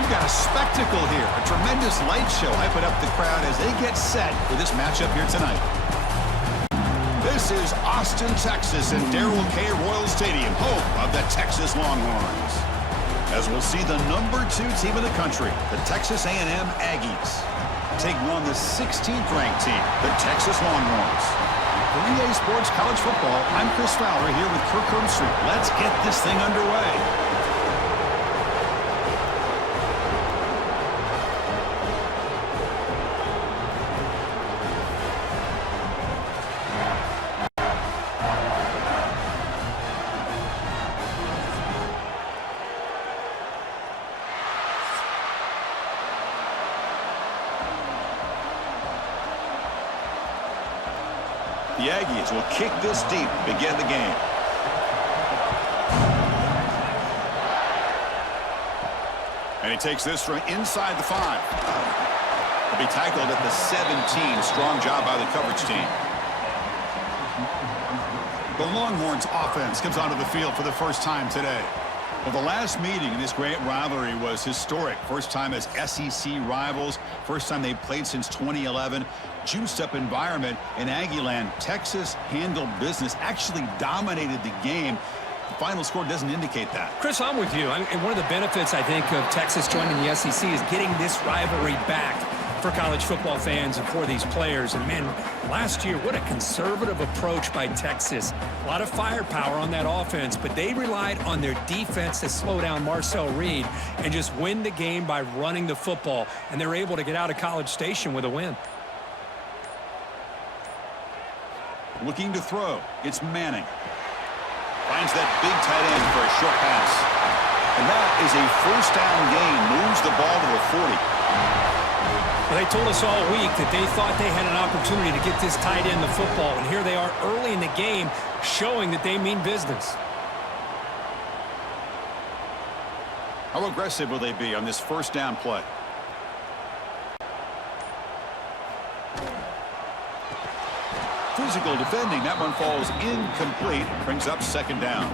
We've got a spectacle here, a tremendous light show hyping up the crowd as they get set for this matchup here tonight. This is Austin, Texas, and Darrell K. Royal Stadium, home of the Texas Longhorns. As we'll see the number 2 team in the country, the Texas A&M Aggies, taking on the 16th-ranked team, the Texas Longhorns. For EA Sports College Football, I'm Chris Fowler here with Kirk Herbstreit. Let's get this thing underway. The Aggies will kick this deep to begin the game. And he takes this from inside the 5. He'll be tackled at the 17. Strong job by the coverage team. The Longhorns offense comes onto the field for the first time today. Well, the last meeting in this great rivalry was historic. First time as SEC rivals. First time they played since 2011. Juiced-up environment in Aggieland. Texas handled business, actually dominated the game. The final score doesn't indicate that. Chris, I'm with you. And one of the benefits, I think, of Texas joining the SEC is getting this rivalry back for college football fans and for these players. And, man, last year, what a conservative approach by Texas. A lot of firepower on that offense, but they relied on their defense to slow down Marcel Reed and just win the game by running the football. And they're able to get out of College Station with a win. Looking to throw. It's Manning. Finds that big tight end for a short pass. And that is a first down gain. Moves the ball to the 40. Well, they told us all week that they thought they had an opportunity to get this tight end the football. And here they are early in the game showing that they mean business. How aggressive will they be on this first down play? Physical defending. That one falls incomplete. Brings up second down.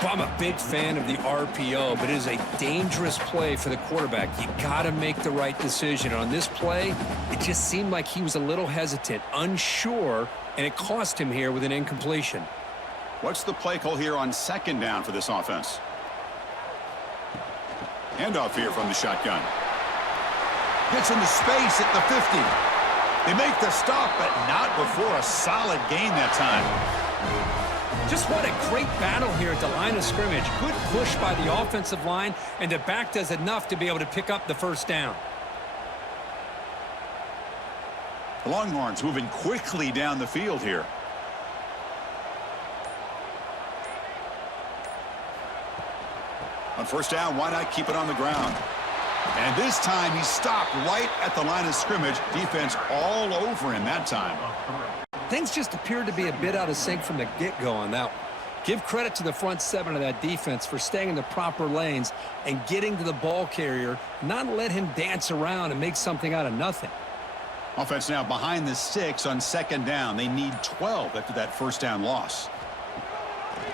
Well, I'm a big fan of the RPO, but it is a dangerous play for the quarterback. You got to make the right decision. On this play, it just seemed like he was a little hesitant, unsure, and it cost him here with an incompletion. What's the play call here on second down for this offense? Handoff here from the shotgun. Gets into space at the 50. They make the stop, but not before a solid gain that time. Just what a great battle here at the line of scrimmage. Good push by the offensive line, and the back does enough to be able to pick up the first down. The Longhorns moving quickly down the field here. On first down, why not keep it on the ground? And this time he stopped right at the line of scrimmage. Defense all over him that time. Things just appeared to be a bit out of sync from the get-go on that one. Give credit to the front 7 of that defense for staying in the proper lanes and getting to the ball carrier, not let him dance around and make something out of nothing. Offense now behind the 6 on second down. They need 12 after that first down loss.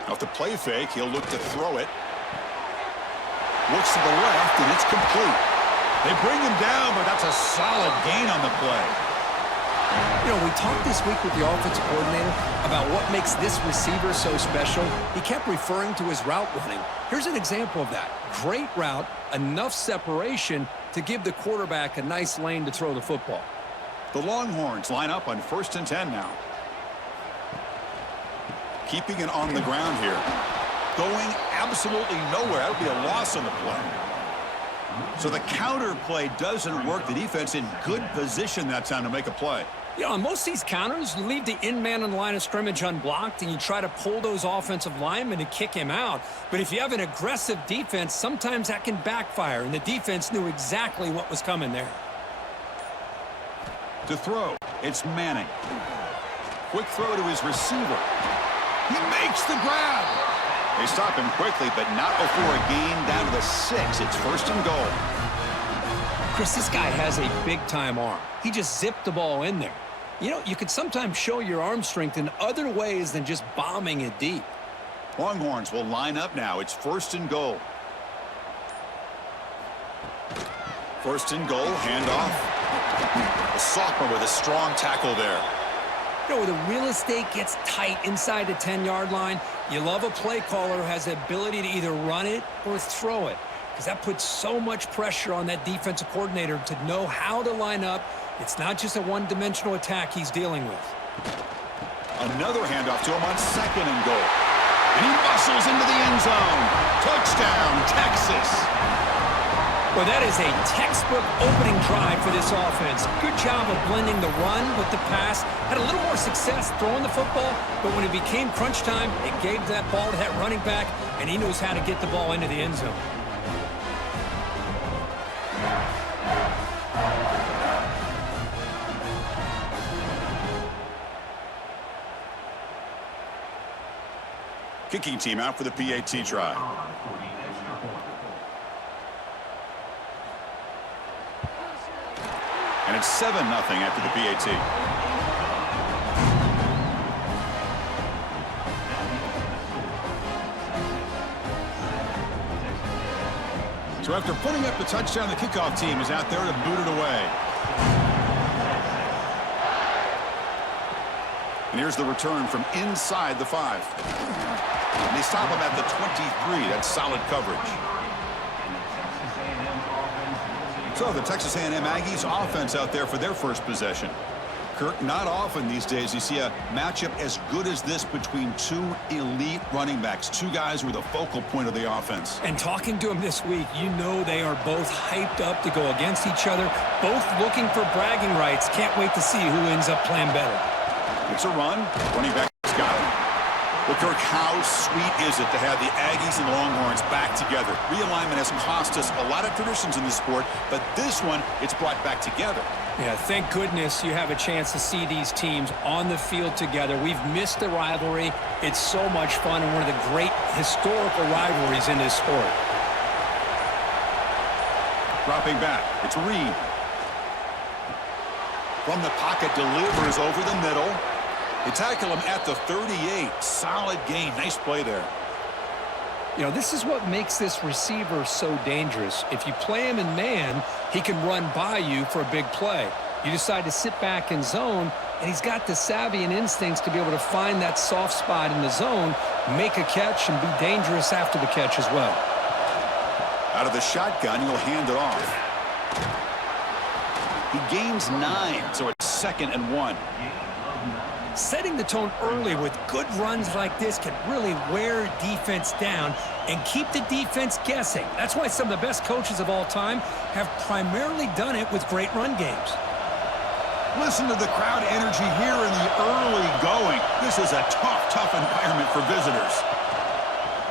Off the play fake, he'll look to throw it. Looks to the left, and it's complete. They bring him down, but that's a solid gain on the play. You know, we talked this week with the offensive coordinator about what makes this receiver so special. He kept referring to his route running. Here's an example of that. Great route, enough separation to give the quarterback a nice lane to throw the football. The Longhorns line up on 1st and 10 now. Keeping it on the ground here. Going absolutely nowhere. That would be a loss on the play. So the counter play doesn't work. The defense in good position that time to make a play. You know, on most of these counters, you leave the in-man on the line of scrimmage unblocked, and you try to pull those offensive linemen and kick him out. But if you have an aggressive defense, sometimes that can backfire, and the defense knew exactly what was coming there. To throw, it's Manning. Quick throw to his receiver. He makes the grab. They stop him quickly, but not before a gain down to the 6. It's 1st and goal. Chris, this guy has a big-time arm. He just zipped the ball in there. You know, you can sometimes show your arm strength in other ways than just bombing it deep. Longhorns will line up now. It's 1st and goal. First and goal, handoff. The sophomore with a strong tackle there. You know, where the real estate gets tight inside the 10-yard line, you love a play caller who has the ability to either run it or throw it, because that puts so much pressure on that defensive coordinator to know how to line up. It's not just a one-dimensional attack he's dealing with. Another handoff to him on second and goal. And he muscles into the end zone. Touchdown, Texas. Well, that is a textbook opening drive for this offense. Good job of blending the run with the pass. Had a little more success throwing the football, but when it became crunch time, it gave that ball to that running back, and he knows how to get the ball into the end zone. Kicking team out for the PAT try. And it's 7-0 after the PAT. So after putting up the touchdown, the kickoff team is out there to boot it away. And here's the return from inside the 5. And they stop him at the 23. That's solid coverage. So the Texas A&M Aggies offense out there for their first possession. Kirk, not often these days you see a matchup as good as this between two elite running backs, two guys who are the focal point of the offense. And talking to them this week, you know they are both hyped up to go against each other, both looking for bragging rights. Can't wait to see who ends up playing better. It's a run. Running back's got it. Well, Kirk, how sweet is it to have the Aggies and Longhorns back together? Realignment has cost us a lot of traditions in the sport, but this one, it's brought back together. Yeah, thank goodness you have a chance to see these teams on the field together. We've missed the rivalry. It's so much fun and one of the great historical rivalries in this sport. Dropping back, it's Reed. From the pocket, delivers over the middle. They tackle him at the 38. Solid gain. Nice play there. You know, this is what makes this receiver so dangerous. If you play him in man, he can run by you for a big play. You decide to sit back in zone, and he's got the savvy and instincts to be able to find that soft spot in the zone, make a catch, and be dangerous after the catch as well. Out of the shotgun, he'll hand it off. He gains 9, so it's 2nd and 1. Setting the tone early with good runs like this can really wear defense down and keep the defense guessing. That's why some of the best coaches of all time have primarily done it with great run games. Listen to the crowd energy here in the early going. This is a tough environment for visitors.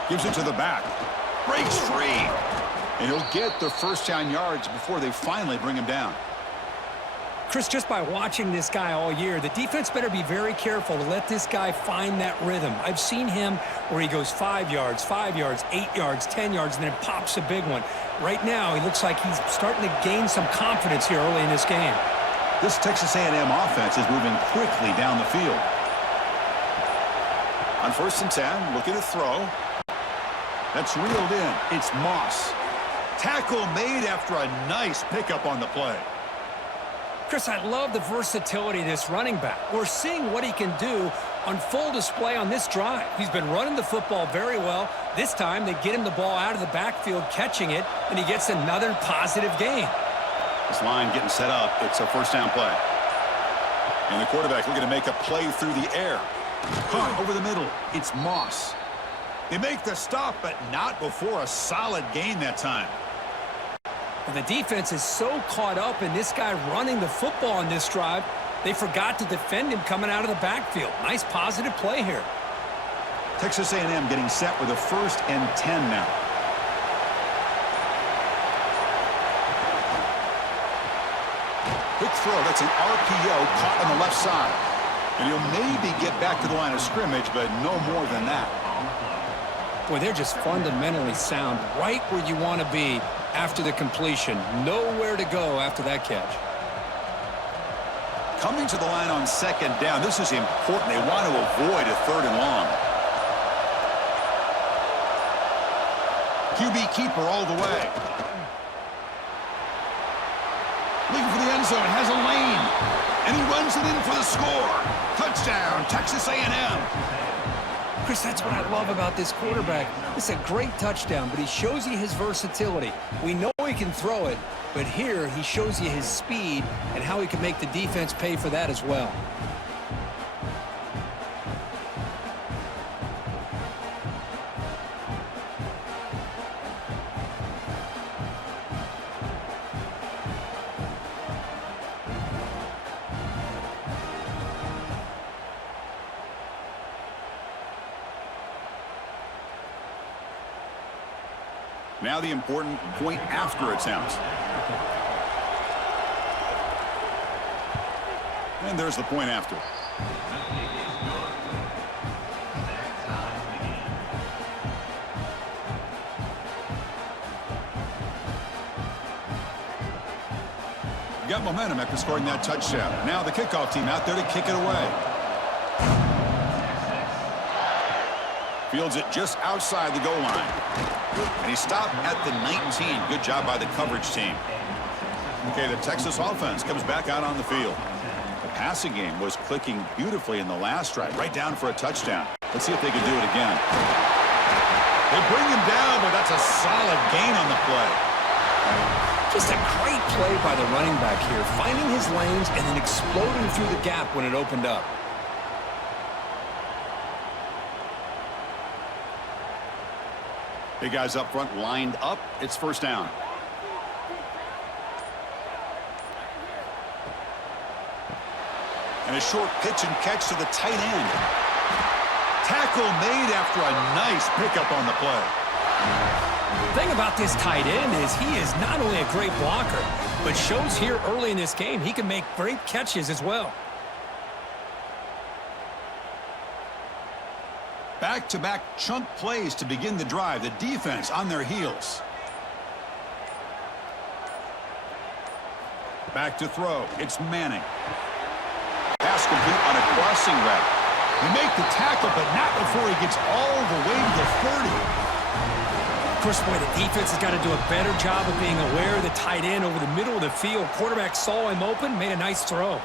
Gives it to the back. Breaks free. And he'll get the first down yards before they finally bring him down. Chris, just by watching this guy all year, the defense better be very careful to let this guy find that rhythm. I've seen him where he goes 5 yards, 8 yards, 10 yards, and then it pops a big one. Right now, he looks like he's starting to gain some confidence here early in this game. This Texas A&M offense is moving quickly down the field. On 1st and 10, looking to throw. That's reeled in. It's Moss. Tackle made after a nice pickup on the play. Chris, I love the versatility of this running back. We're seeing what he can do on full display on this drive. He's been running the football very well. This time, they get him the ball out of the backfield, catching it, and he gets another positive gain. This line getting set up. It's a first down play. And the quarterback looking to make a play through the air. Caught over the middle. It's Moss. They make the stop, but not before a solid gain that time. Well, the defense is so caught up in this guy running the football on this drive, they forgot to defend him coming out of the backfield. Nice positive play here. Texas A&M getting set with a 1st and 10 now. Quick throw. That's an RPO caught on the left side. And he'll maybe get back to the line of scrimmage, but no more than that. Boy, they're just fundamentally sound, right where you want to be after the completion. Nowhere to go after that catch. Coming to the line on 2nd down. This is important. They want to avoid a 3rd and long. QB keeper all the way. end zone, has a lane, and he runs it in for the score. Touchdown, Texas A&M. Chris, that's what I love about this quarterback. It's a great touchdown, but he shows you his versatility. We know he can throw it, but here he shows you his speed and how he can make the defense pay for that as well. Now the important point after attempt. And there's the point after. Got momentum after scoring that touchdown. Now the kickoff team out there to kick it away. Fields it just outside the goal line. And he stopped at the 19. Good job by the coverage team. Okay, the Texas offense comes back out on the field. The passing game was clicking beautifully in the last drive, right down for a touchdown. Let's see if they can do it again. They bring him down, but that's a solid gain on the play. Just a great play by the running back here, finding his lanes and then exploding through the gap when it opened up. Big guys up front lined up. It's first down. And a short pitch and catch to the tight end. Tackle made after a nice pickup on the play. The thing about this tight end is he is not only a great blocker, but shows here early in this game he can make great catches as well. Back-to-back chunk plays to begin the drive. The defense on their heels. Back to throw. It's Manning. Pass complete on a crossing route. They make the tackle, but not before he gets all the way to the 30. Of course, boy, the defense has got to do a better job of being aware of the tight end over the middle of the field. Quarterback saw him open, made a nice throw.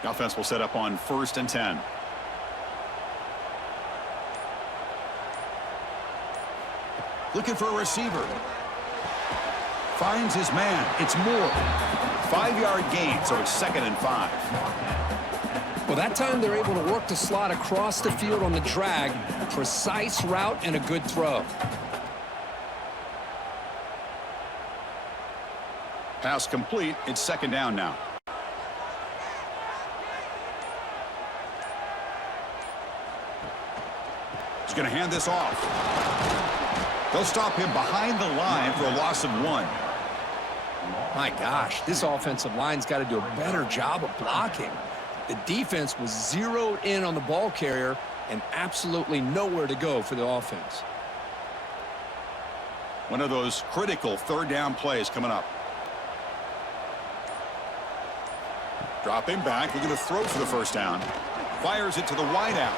The offense will set up on 1st and 10. Looking for a receiver. Finds his man. It's Moore. 5-yard gain, so it's 2nd and 5. Well, that time they're able to work the slot across the field on the drag. Precise route and a good throw. Pass complete. It's 2nd down now. He's going to hand this off. They'll stop him behind the line for a loss of 1. My gosh, this offensive line's got to do a better job of blocking. The defense was zeroed in on the ball carrier and absolutely nowhere to go for the offense. One of those critical 3rd down plays coming up. Dropping back, looking to throw for the 1st down. Fires it to the wideout.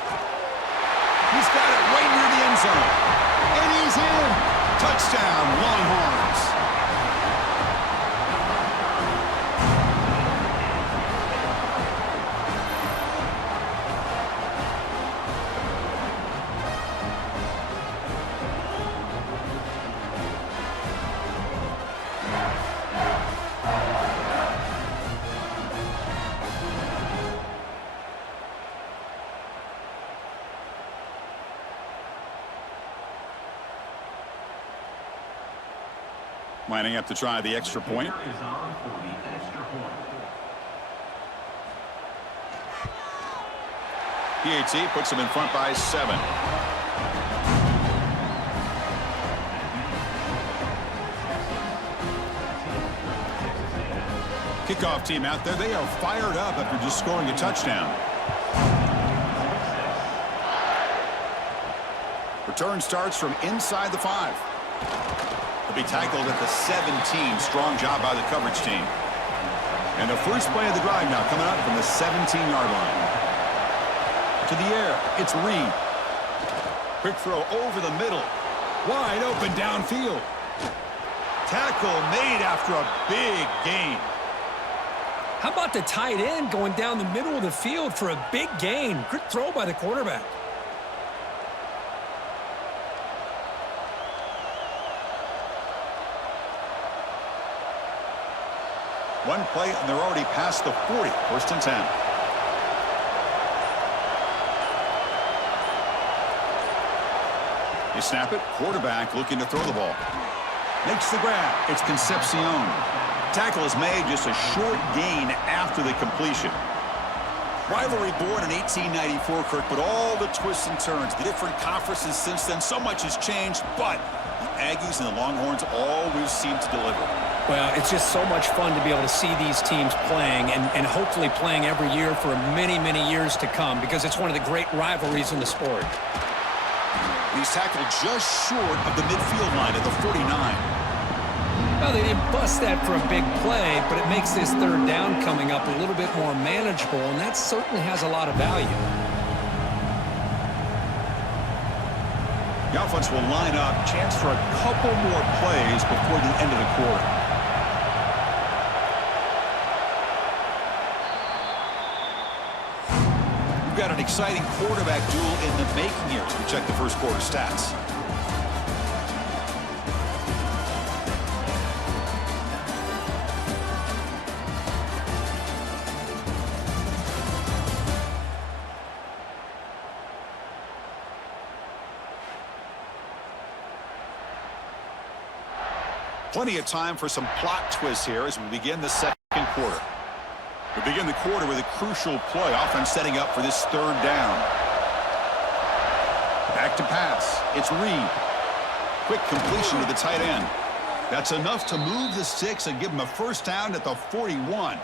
He's got it right near the end zone. And he's in. Touchdown, Longhorns. Lining up to try the extra point. PAT puts him in front by 7. Kickoff team out there. They are fired up after just scoring a touchdown. Return starts from inside the 5. Will be tackled at the 17. Strong job by the coverage team. And the first play of the drive now coming out from the 17-yard line. To the air, it's Reed. Quick throw over the middle. Wide open downfield. Tackle made after a big gain. How about the tight end going down the middle of the field for a big gain? Good throw by the quarterback. One play, and they're already past the 40. First and 10. You snap it. Quarterback looking to throw the ball. Makes the grab. It's Concepcion. Tackle is made, just a short gain after the completion. Rivalry born in 1894, Kirk, but all the twists and turns, the different conferences since then, so much has changed, but the Aggies and the Longhorns always seem to deliver. Well, it's just so much fun to be able to see these teams playing and hopefully playing every year for many, many years to come because it's one of the great rivalries in the sport. He's tackled just short of the midfield line at the 49. Well, they didn't bust that for a big play, but it makes this third down coming up a little bit more manageable, and that certainly has a lot of value. The offense will line up, chance for a couple more plays before the end of the quarter. We've got an exciting quarterback duel in the making here as we check the first quarter stats. Plenty of time for some plot twists here as we begin the second quarter. We begin the quarter with a crucial play. Offense setting up for this third down. Back to pass. It's Reed. Quick completion to the tight end. That's enough to move the sticks and give them a first down at the 41.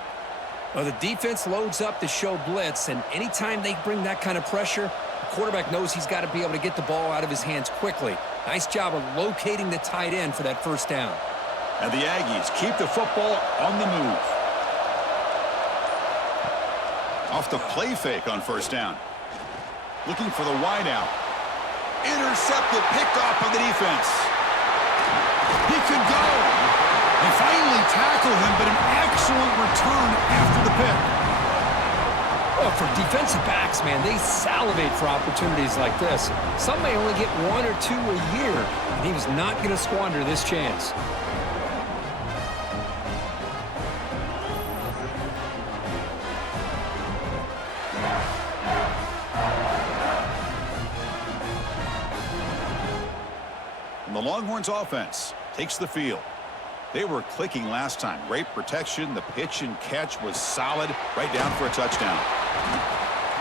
Well, the defense loads up to show blitz, and anytime they bring that kind of pressure, the quarterback knows he's got to be able to get the ball out of his hands quickly. Nice job of locating the tight end for that first down. And the Aggies keep the football on the move. Off the play fake on first down. Looking for the wideout. Intercepted, picked off by the defense. He could go. They finally tackle him, but an excellent return after the pick. Well, for defensive backs, man, they salivate for opportunities like this. Some may only get one or two a year, and he was not going to squander this chance. The Longhorns offense takes the field. They were clicking last time. Great protection. The pitch and catch was solid. Right down for a touchdown.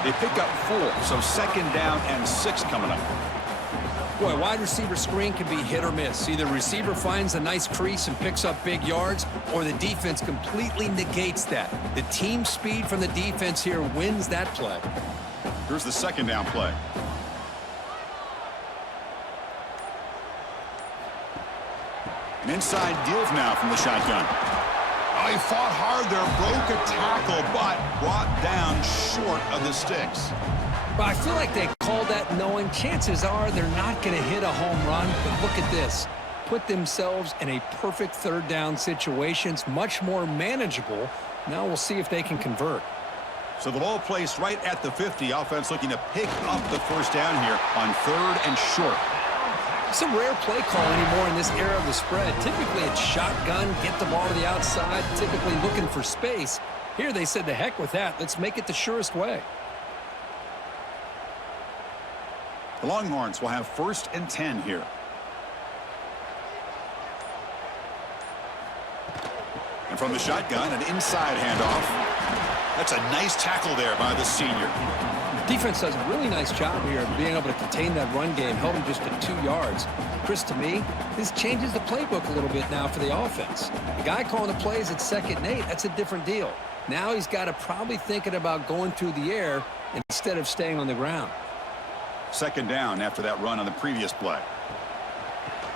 They pick up 4, so second down and 6 coming up. Boy, wide receiver screen can be hit or miss. Either receiver finds a nice crease and picks up big yards, or the defense completely negates that. The team speed from the defense here wins that play. Here's the second down play. An inside give now from the shotgun. Oh, he fought hard there, broke a tackle, but brought down short of the sticks. But I feel like they called that knowing chances are they're not going to hit a home run. But look at this. Put themselves in a perfect third down situation. It's much more manageable. Now we'll see if they can convert. So the ball placed right at the 50. Offense looking to pick up the first down here on third and short. It's a rare play call anymore in this era of the spread. Typically it's shotgun, get the ball to the outside, typically looking for space. Here they said, the heck with that. Let's make it the surest way. The Longhorns will have first and 10 here. And from the shotgun, an inside handoff. That's a nice tackle there by the senior. Defense does a really nice job here of being able to contain that run game, held him just to 2 yards. Chris, to me, this changes the playbook a little bit now for the offense. The guy calling the plays at 2nd and 8, that's a different deal. Now he's got to probably thinking about going through the air instead of staying on the ground. Second down after that run on the previous play.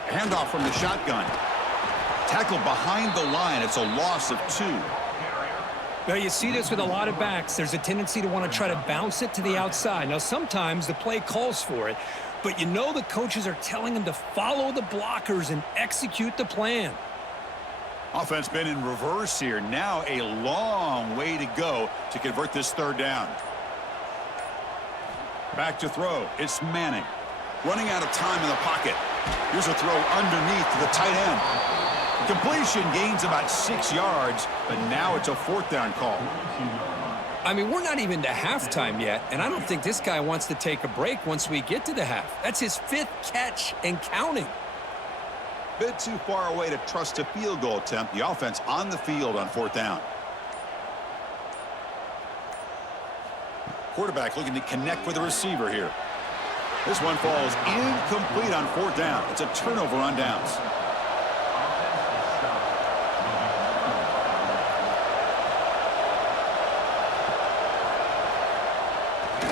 A handoff from the shotgun. Tackled behind the line. It's a loss of 2. Well, you see this with a lot of backs. There's a tendency to want to try to bounce it to the outside. Now, sometimes the play calls for it, but you know the coaches are telling them to follow the blockers and execute the plan. Offense been in reverse here. Now a long way to go to convert this third down. Back to throw. It's Manning. Running out of time in the pocket. Here's a throw underneath to the tight end. Completion gains about 6 yards, but now it's a fourth down call. I mean, we're not even to halftime yet, and I don't think this guy wants to take a break once we get to the half. That's his 5th catch and counting. Bit too far away to trust a field goal attempt. The offense on the field on fourth down. Quarterback looking to connect with the receiver here. This one falls incomplete on fourth down. It's a turnover on downs.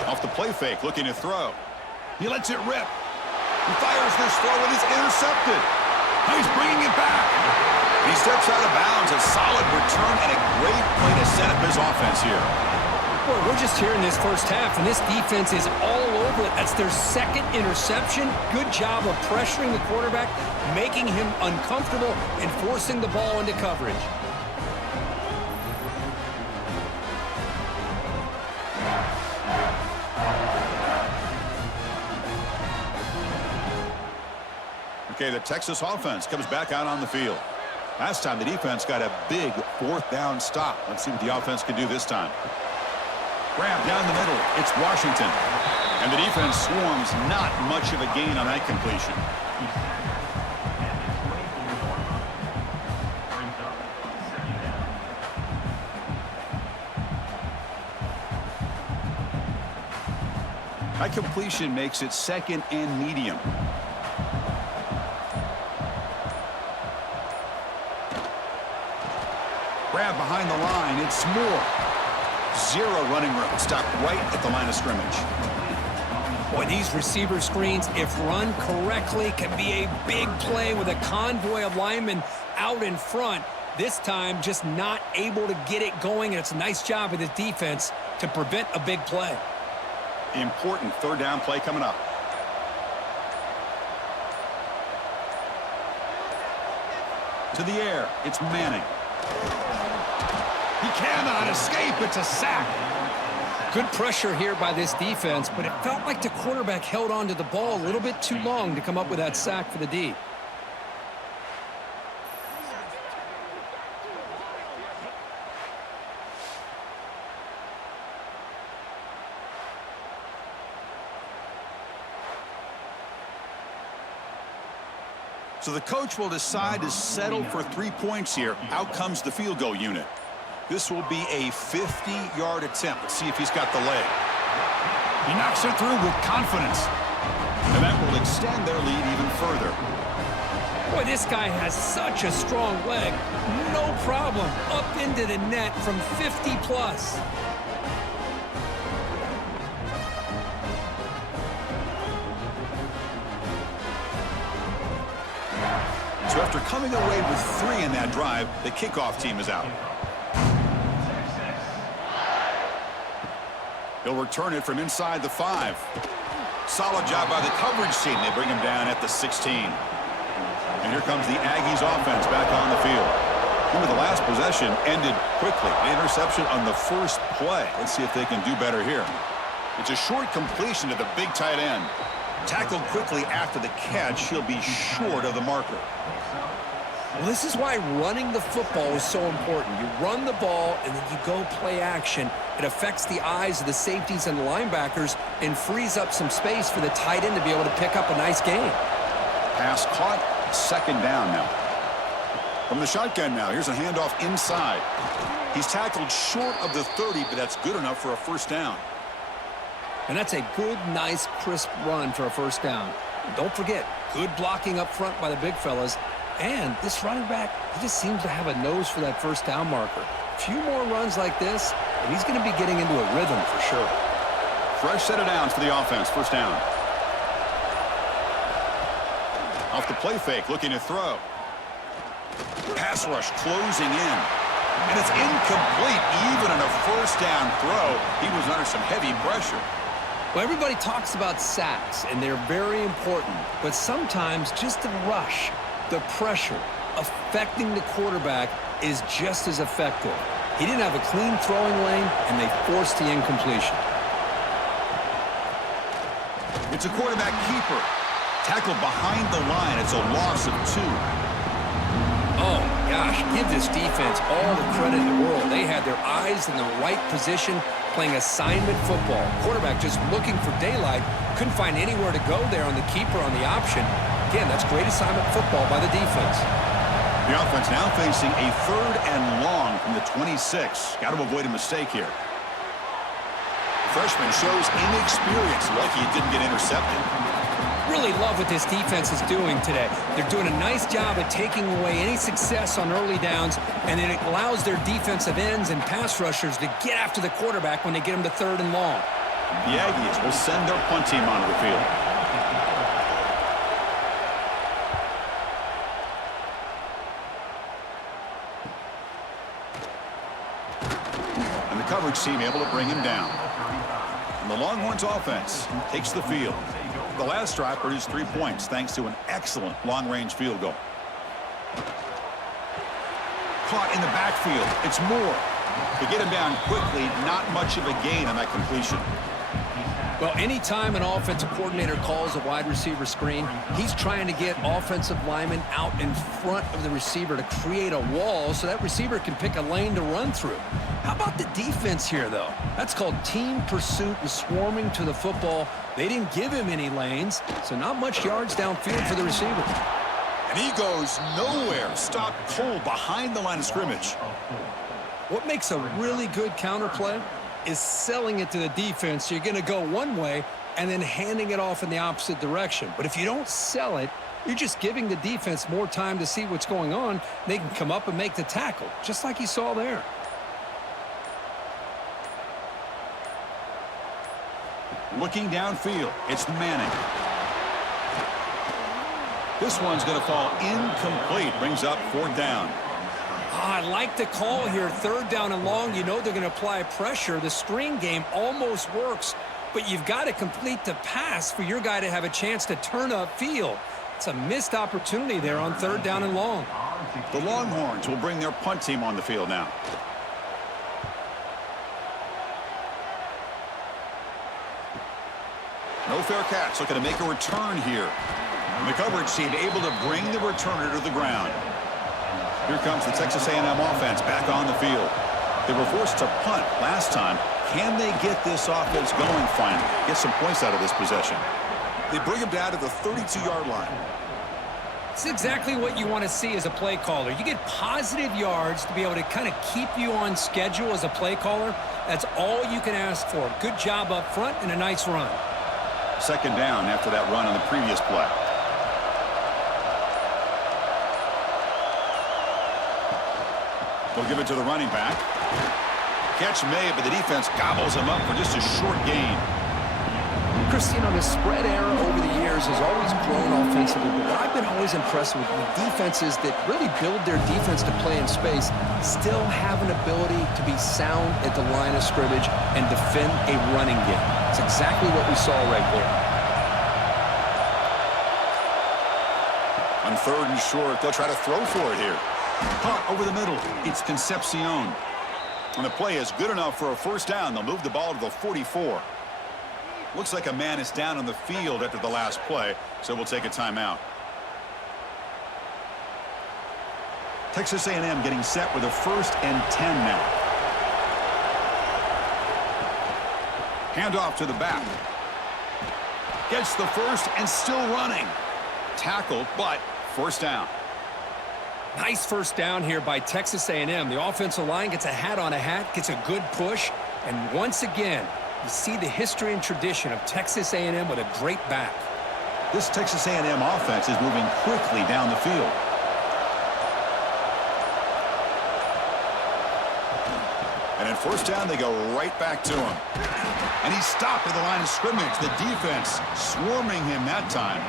Off the play fake, looking to throw. He lets it rip. He fires this throw and it's intercepted. He's bringing it back. He steps out of bounds. A solid return and a great play to set up his offense here. Boy, we're just here in this first half, and this defense is all over it. That's their 2nd interception. Good job of pressuring the quarterback, making him uncomfortable, and forcing the ball into coverage. Okay, the Texas offense comes back out on the field. Last time the defense got a big fourth down stop. Let's see what the offense can do this time. Grab down the middle. It's Washington. And the defense swarms. Not much of a gain on that completion. That completion makes it 2nd and medium. Grab behind the line. It's Moore. 0 running room. Stopped right at the line of scrimmage. Boy, these receiver screens, if run correctly, can be a big play with a convoy of linemen out in front. This time, just not able to get it going, and it's a nice job of the defense to prevent a big play. Important third down play coming up. To the air. It's Manning. He cannot escape. It's a sack. Good pressure here by this defense, but it felt like the quarterback held on to the ball a little bit too long to come up with that sack for the D. So the coach will decide to settle for 3 points here. Out comes the field goal unit. This will be a 50-yard attempt. Let's see if he's got the leg. He knocks it through with confidence. And that will extend their lead even further. Boy, this guy has such a strong leg. No problem. Up into the net from 50-plus. So after coming away with 3 in that drive, the kickoff team is out. He'll return it from inside the 5. Solid job by the coverage team. They bring him down at the 16. And here comes the Aggies offense back on the field. Remember, the last possession ended quickly. An interception on the first play. Let's see if they can do better here. It's a short completion to the big tight end. Tackled quickly after the catch. He'll be short of the marker. Well, this is why running the football is so important. You run the ball, and then you go play action. It affects the eyes of the safeties and the linebackers and frees up some space for the tight end to be able to pick up a nice gain. Pass caught. 2nd down now. From the shotgun now, here's a handoff inside. He's tackled short of the 30, but that's good enough for a first down. And that's a good, nice, crisp run for a first down. And don't forget, good blocking up front by the big fellas. And this running back, he just seems to have a nose for that first down marker. A few more runs like this, and he's going to be getting into a rhythm for sure. Fresh set of downs for the offense. First down. Off the play fake, looking to throw. Pass rush closing in. And it's incomplete. Even in a first down throw, he was under some heavy pressure. Well, everybody talks about sacks, and they're very important. But sometimes just the rush, the pressure, affecting the quarterback is just as effective. He didn't have a clean throwing lane, and they forced the incompletion. It's a quarterback keeper. Tackled behind the line. It's a loss of 2. Oh, my gosh, give this defense all the credit in the world. They had their eyes in the right position, playing assignment football. Quarterback just looking for daylight. Couldn't find anywhere to go there on the keeper on the option. Again, that's great assignment football by the defense. The offense now facing a 3rd and long from the 26. Got to avoid a mistake here. The freshman shows inexperience. Lucky it didn't get intercepted. Really love what this defense is doing today. They're doing a nice job at taking away any success on early downs, and then it allows their defensive ends and pass rushers to get after the quarterback when they get them to 3rd and long. The Aggies will send their punt team onto the field. And the coverage team able to bring him down. And the Longhorns offense takes the field. The last drive produced 3 points thanks to an excellent long-range field goal. Caught in the backfield. It's Moore. To get him down quickly, not much of a gain on that completion. Well, anytime an offensive coordinator calls a wide receiver screen, he's trying to get offensive linemen out in front of the receiver to create a wall so that receiver can pick a lane to run through. How about the defense here, though? That's called team pursuit and swarming to the football. They didn't give him any lanes, so not much yards downfield for the receiver. And he goes nowhere. Stopped cold behind the line of scrimmage. What makes a really good counterplay is selling it to the defense. You're going to go one way and then handing it off in the opposite direction. But if you don't sell it, you're just giving the defense more time to see what's going on. They can come up and make the tackle, just like you saw there. Looking downfield, it's Manning. This one's going to fall incomplete. Brings up 4th down. I like the call here. 3rd down and long. You know they're going to apply pressure. The screen game almost works, but you've got to complete the pass for your guy to have a chance to turn upfield. It's a missed opportunity there on 3rd down and long. The Longhorns will bring their punt team on the field now. No fair catch. Looking to make a return here. And the coverage team able to bring the returner to the ground. Here comes the Texas A&M offense back on the field. They were forced to punt last time. Can they get this offense going finally? Get some points out of this possession. They bring him down to the 32-yard line. It's exactly what you want to see as a play caller. You get positive yards to be able to kind of keep you on schedule as a play caller. That's all you can ask for. Good job up front and a nice run. 2nd down after that run on the previous play. They'll give it to the running back. Catch made, but the defense gobbles him up for just a short gain. Chris, you know, the spread era over the years has always grown offensively, but what I've been always impressed with defenses that really build their defense to play in space still have an ability to be sound at the line of scrimmage and defend a running game. It's exactly what we saw right there. On 3rd and short, they'll try to throw for it here. Caught over the middle. It's Concepcion. And the play is good enough for a 1st down. They'll move the ball to the 44. Looks like a man is down on the field after the last play, so we'll take a timeout. Texas A&M getting set with a 1st and 10 now. Handoff to the back. Gets the 1st and still running. Tackled, but 1st down. Nice 1st down here by Texas A&M. The offensive line gets a hat on a hat, gets a good push, and once again, you see the history and tradition of Texas A&M with a great back. This Texas A&M offense is moving quickly down the field. And at 1st down, they go right back to him. And he's stopped at the line of scrimmage. The defense swarming him that time.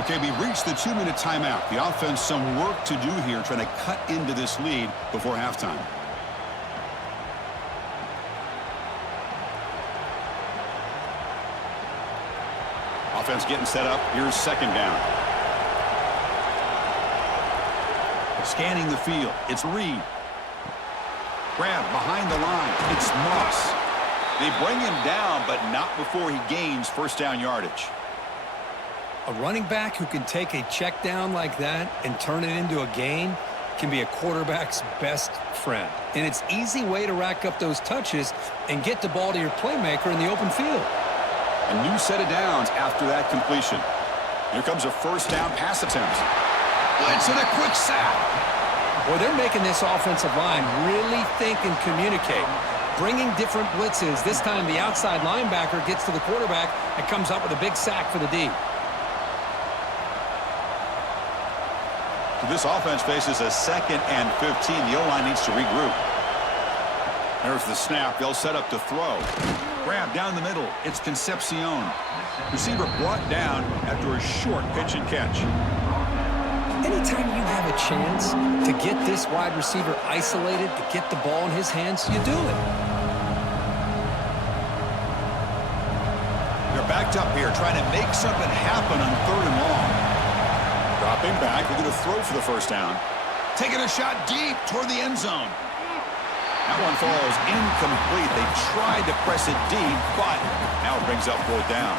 Okay, we reached the 2-minute timeout. The offense some work to do here trying to cut into this lead before halftime. offense getting set up. Here's second down. Scanning the field. It's Reed. Grab behind the line. It's Moss. They bring him down, but not before he gains first down yardage. A running back who can take a check down like that and turn it into a gain can be a quarterback's best friend. And it's an easy way to rack up those touches and get the ball to your playmaker in the open field. A new set of downs after that completion. Here comes a first down pass attempt. Blitz and a quick sack. Well, they're making this offensive line really think and communicate. Bringing different blitzes. This time the outside linebacker gets to the quarterback and comes up with a big sack for the D. So this offense faces a 2nd and 15. The O-line needs to regroup. There's the snap. They'll set up to throw. Grab down the middle. It's Concepcion. Receiver brought down after a short pitch and catch. Anytime you have a chance to get this wide receiver isolated, to get the ball in his hands, you do it. They're backed up here trying to make something happen on 3rd and long. Dropping back. They're going to throw for the first down. Taking a shot deep toward the end zone. That one falls incomplete. They tried to press it deep, but now it brings up 4th down.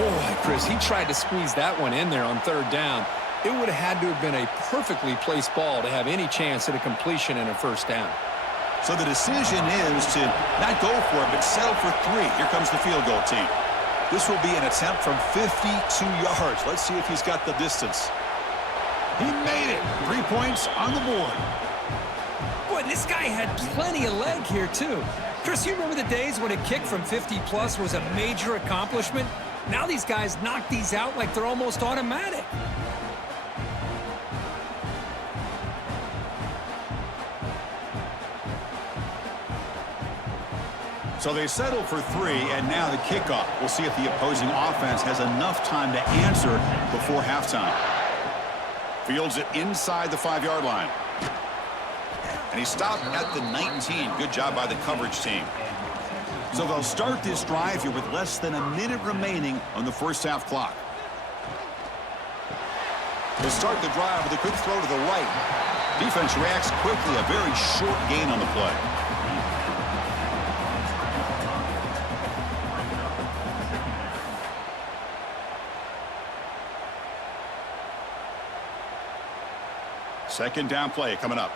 Boy, Chris, he tried to squeeze that one in there on 3rd down. It would have had to have been a perfectly placed ball to have any chance at a completion and a first down. So the decision is to not go for it, but settle for 3. Here comes the field goal team. This will be an attempt from 52 yards. Let's see if he's got the distance. He made it. 3 points on the board. Boy, this guy had plenty of leg here, too. Chris, you remember the days when a kick from 50-plus was a major accomplishment? Now these guys knock these out like they're almost automatic. So they settle for 3, and now the kickoff. We'll see if the opposing offense has enough time to answer before halftime. Fields it inside the 5-yard line. And he stopped at the 19. Good job by the coverage team. So they'll start this drive here with less than a minute remaining on the first half clock. They'll start the drive with a quick throw to the right. Defense reacts quickly. A very short gain on the play. Second down play coming up.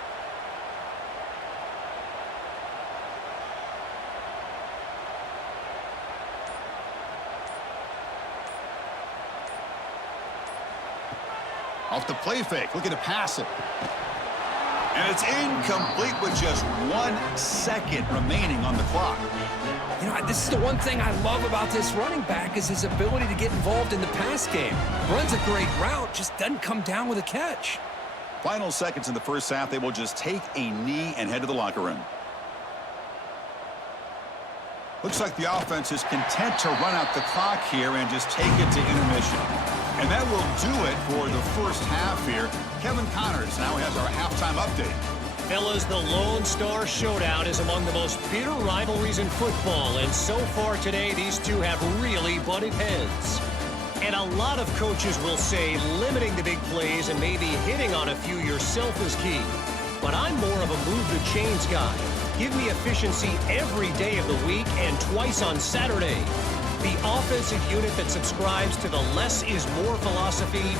Off the play fake, looking to pass it. And it's incomplete with just 1 second remaining on the clock. You know, this is the one thing I love about this running back is his ability to get involved in the pass game. Runs a great route, just doesn't come down with a catch. Final seconds in the first half, they will just take a knee and head to the locker room. Looks like the offense is content to run out the clock here and just take it to intermission. And that will do it for the first half here. Kevin Connors now has our halftime update. Fellas, the Lone Star Showdown is among the most bitter rivalries in football, and so far today, these two have really butted heads. And a lot of coaches will say limiting the big plays and maybe hitting on a few yourself is key. But I'm more of a move the chains guy. Give me efficiency every day of the week and twice on Saturday. The offensive unit that subscribes to the less is more philosophy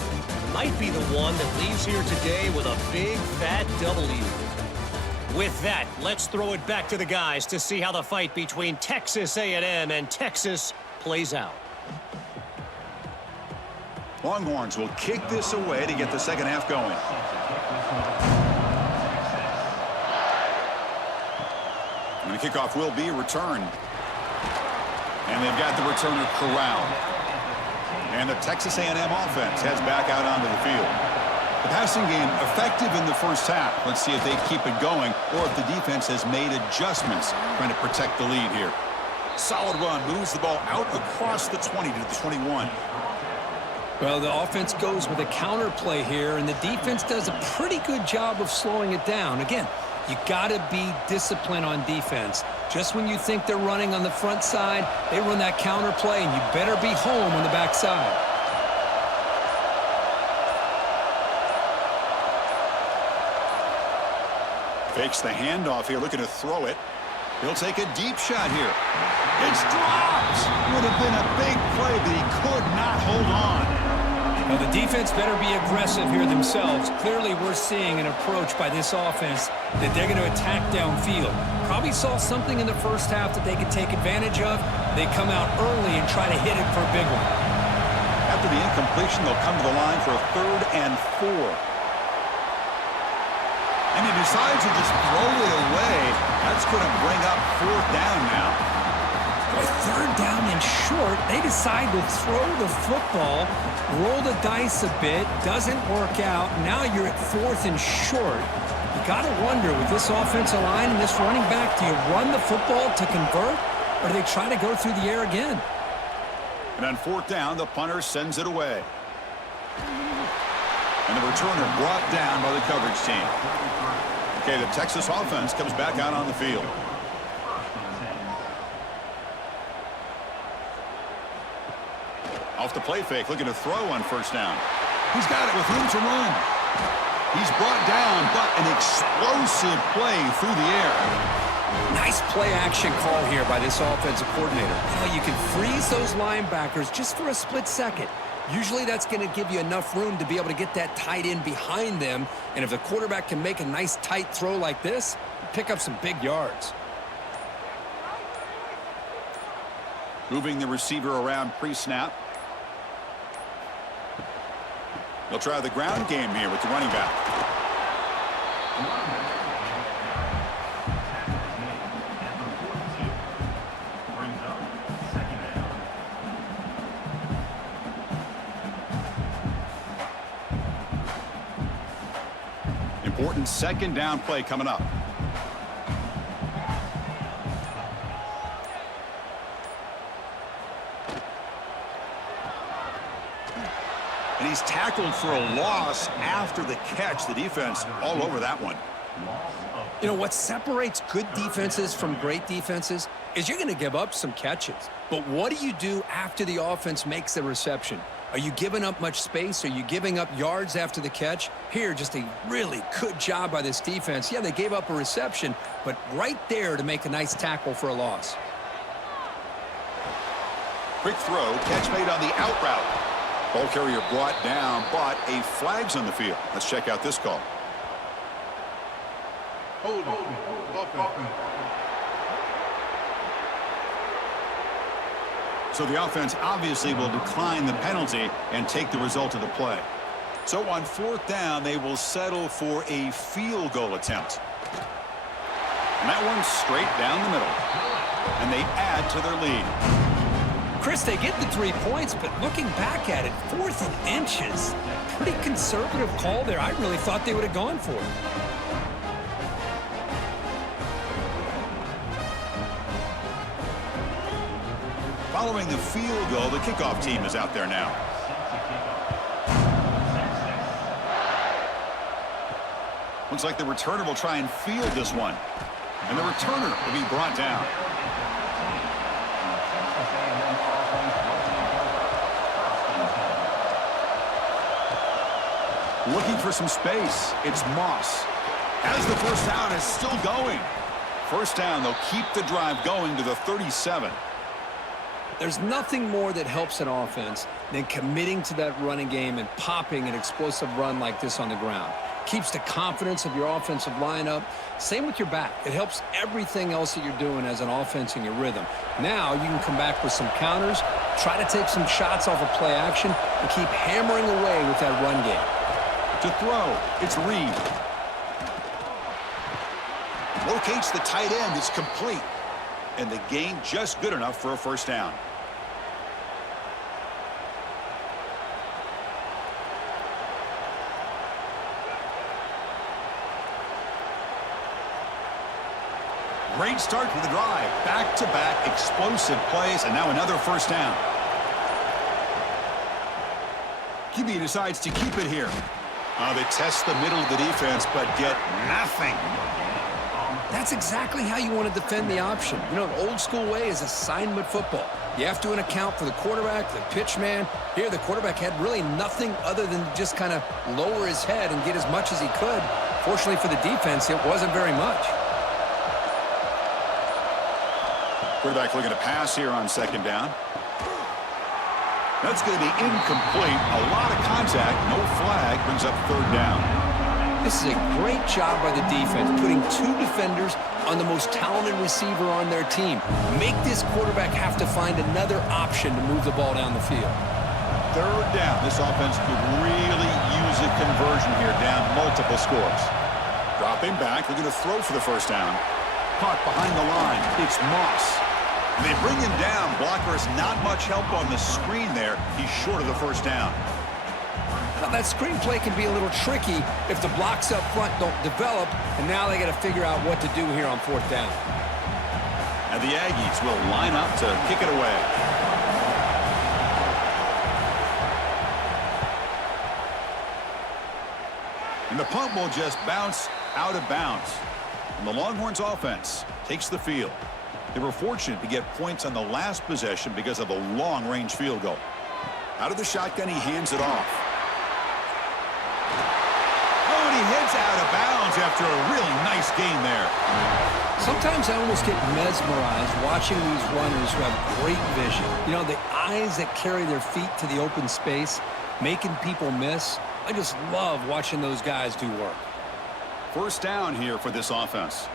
might be the one that leaves here today with a big fat W. With that, let's throw it back to the guys to see how the fight between Texas A&M and Texas plays out. Longhorns will kick this away to get the second half going. And the kickoff will be returned. And they've got the returner corralled. And the Texas A&M offense heads back out onto the field. The passing game effective in the first half. Let's see if they keep it going or if the defense has made adjustments trying to protect the lead here. Solid run, moves the ball out across the 20 to the 21. Well, the offense goes with a counter play here, and the defense does a pretty good job of slowing it down. Again, You got to be disciplined on defense. Just when you think they're running on the front side, they run that counter play, and you better be home on the back side. Fakes the handoff here, looking to throw it. He'll take a deep shot here. It's dropped! Would have been a big play, but he could not hold on. Now, the defense better be aggressive here themselves. Clearly, we're seeing an approach by this offense that they're going to attack downfield. Probably saw something in the first half that they could take advantage of. They come out early and try to hit it for a big one. After the incompletion, they'll come to the line for a 3rd and 4. And he decides to just throw it away. That's going to bring up 4th down now. With 3rd down and short, they decide to throw the football, roll the dice a bit, doesn't work out. Now you're at 4th and short. You got to wonder, with this offensive line and this running back, do you run the football to convert, or do they try to go through the air again? And on 4th down, the punter sends it away. And the returner brought down by the coverage team. Okay, the Texas offense comes back out on the field. Off the play fake, looking to throw on 1st down. He's got it with room to run. He's brought down, but an explosive play through the air. Nice play action call here by this offensive coordinator. You know, you can freeze those linebackers just for a split second. Usually that's going to give you enough room to be able to get that tight end behind them. And if the quarterback can make a nice tight throw like this, pick up some big yards. Moving the receiver around pre-snap. They'll try the ground game here with the running back. Important 2nd down play coming up. And he's tackled for a loss after the catch. The defense all over that one. You know, what separates good defenses from great defenses is you're going to give up some catches. But what do you do after the offense makes the reception? Are you giving up much space? Are you giving up yards after the catch? Here, just a really good job by this defense. Yeah, they gave up a reception, but right there to make a nice tackle for a loss. Quick throw, catch made on the out route. Ball carrier brought down, but a flag's on the field. Let's check out this call. So the offense obviously will decline the penalty and take the result of the play. So on 4th down, they will settle for a field goal attempt. And that one's straight down the middle. And they add to their lead. Chris, they get the 3 points, but looking back at it, 4th and inches. Pretty conservative call there. I really thought they would have gone for it. Following the field goal, the kickoff team is out there now. Looks like the returner will try and field this one. And the returner will be brought down. Looking for some space. It's Moss. As the first down is still going. 1st down, they'll keep the drive going to the 37. There's nothing more that helps an offense than committing to that running game and popping an explosive run like this on the ground. Keeps the confidence of your offensive lineup. Same with your back. It helps everything else that you're doing as an offense in your rhythm. Now you can come back with some counters, try to take some shots off of play action, and keep hammering away with that run game. To throw, it's Reed. Locates the tight end. It's complete. And the gain just good enough for a 1st down. Great start to the drive. Back-to-back explosive plays, and now another 1st down. QB decides to keep it here. They test the middle of the defense, but get nothing. That's exactly how you want to defend the option. You know, the old school way is assignment football. You have to account for the quarterback, the pitch man. Here, the quarterback had really nothing other than just kind of lower his head and get as much as he could. Fortunately for the defense, it wasn't very much. Quarterback looking to pass here on second down. That's going to be incomplete. A lot of contact. No flag. Brings up third down. This is a great job by the defense, putting two defenders on the most talented receiver on their team. Make this quarterback have to find another option to move the ball down the field. Third down. This offense could really use a conversion here, down multiple scores. Dropping back, looking to throw for the first down. Caught behind the line. It's Moss. And they bring him down. Blocker has not much help on the screen there. He's short of the first down. Now, that screen play can be a little tricky if the blocks up front don't develop, and now they got to figure out what to do here on fourth down. And the Aggies will line up to kick it away. And the punt will just bounce out of bounds. And the Longhorns offense takes the field. They were fortunate to get points on the last possession because of a long-range field goal. Out of the shotgun, he hands it off. Oh, and he heads out of bounds after a really nice gain there. Sometimes I almost get mesmerized watching these runners who have great vision. You know, the eyes that carry their feet to the open space, making people miss. I just love watching those guys do work. First down here for this offense.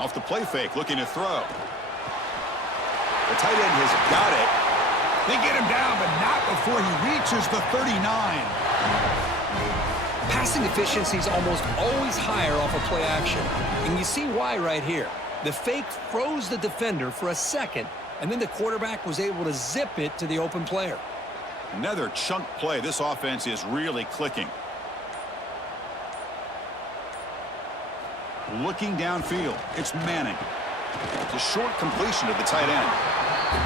Off the play fake, looking to throw. The tight end has got it. They get him down, but not before he reaches the 39. Passing efficiency is almost always higher off of play action. And you see why right here. The fake froze the defender for a second, and then the quarterback was able to zip it to the open player. Another chunk play. This offense is really clicking. Looking downfield, it's Manning. It's a short completion to the tight end.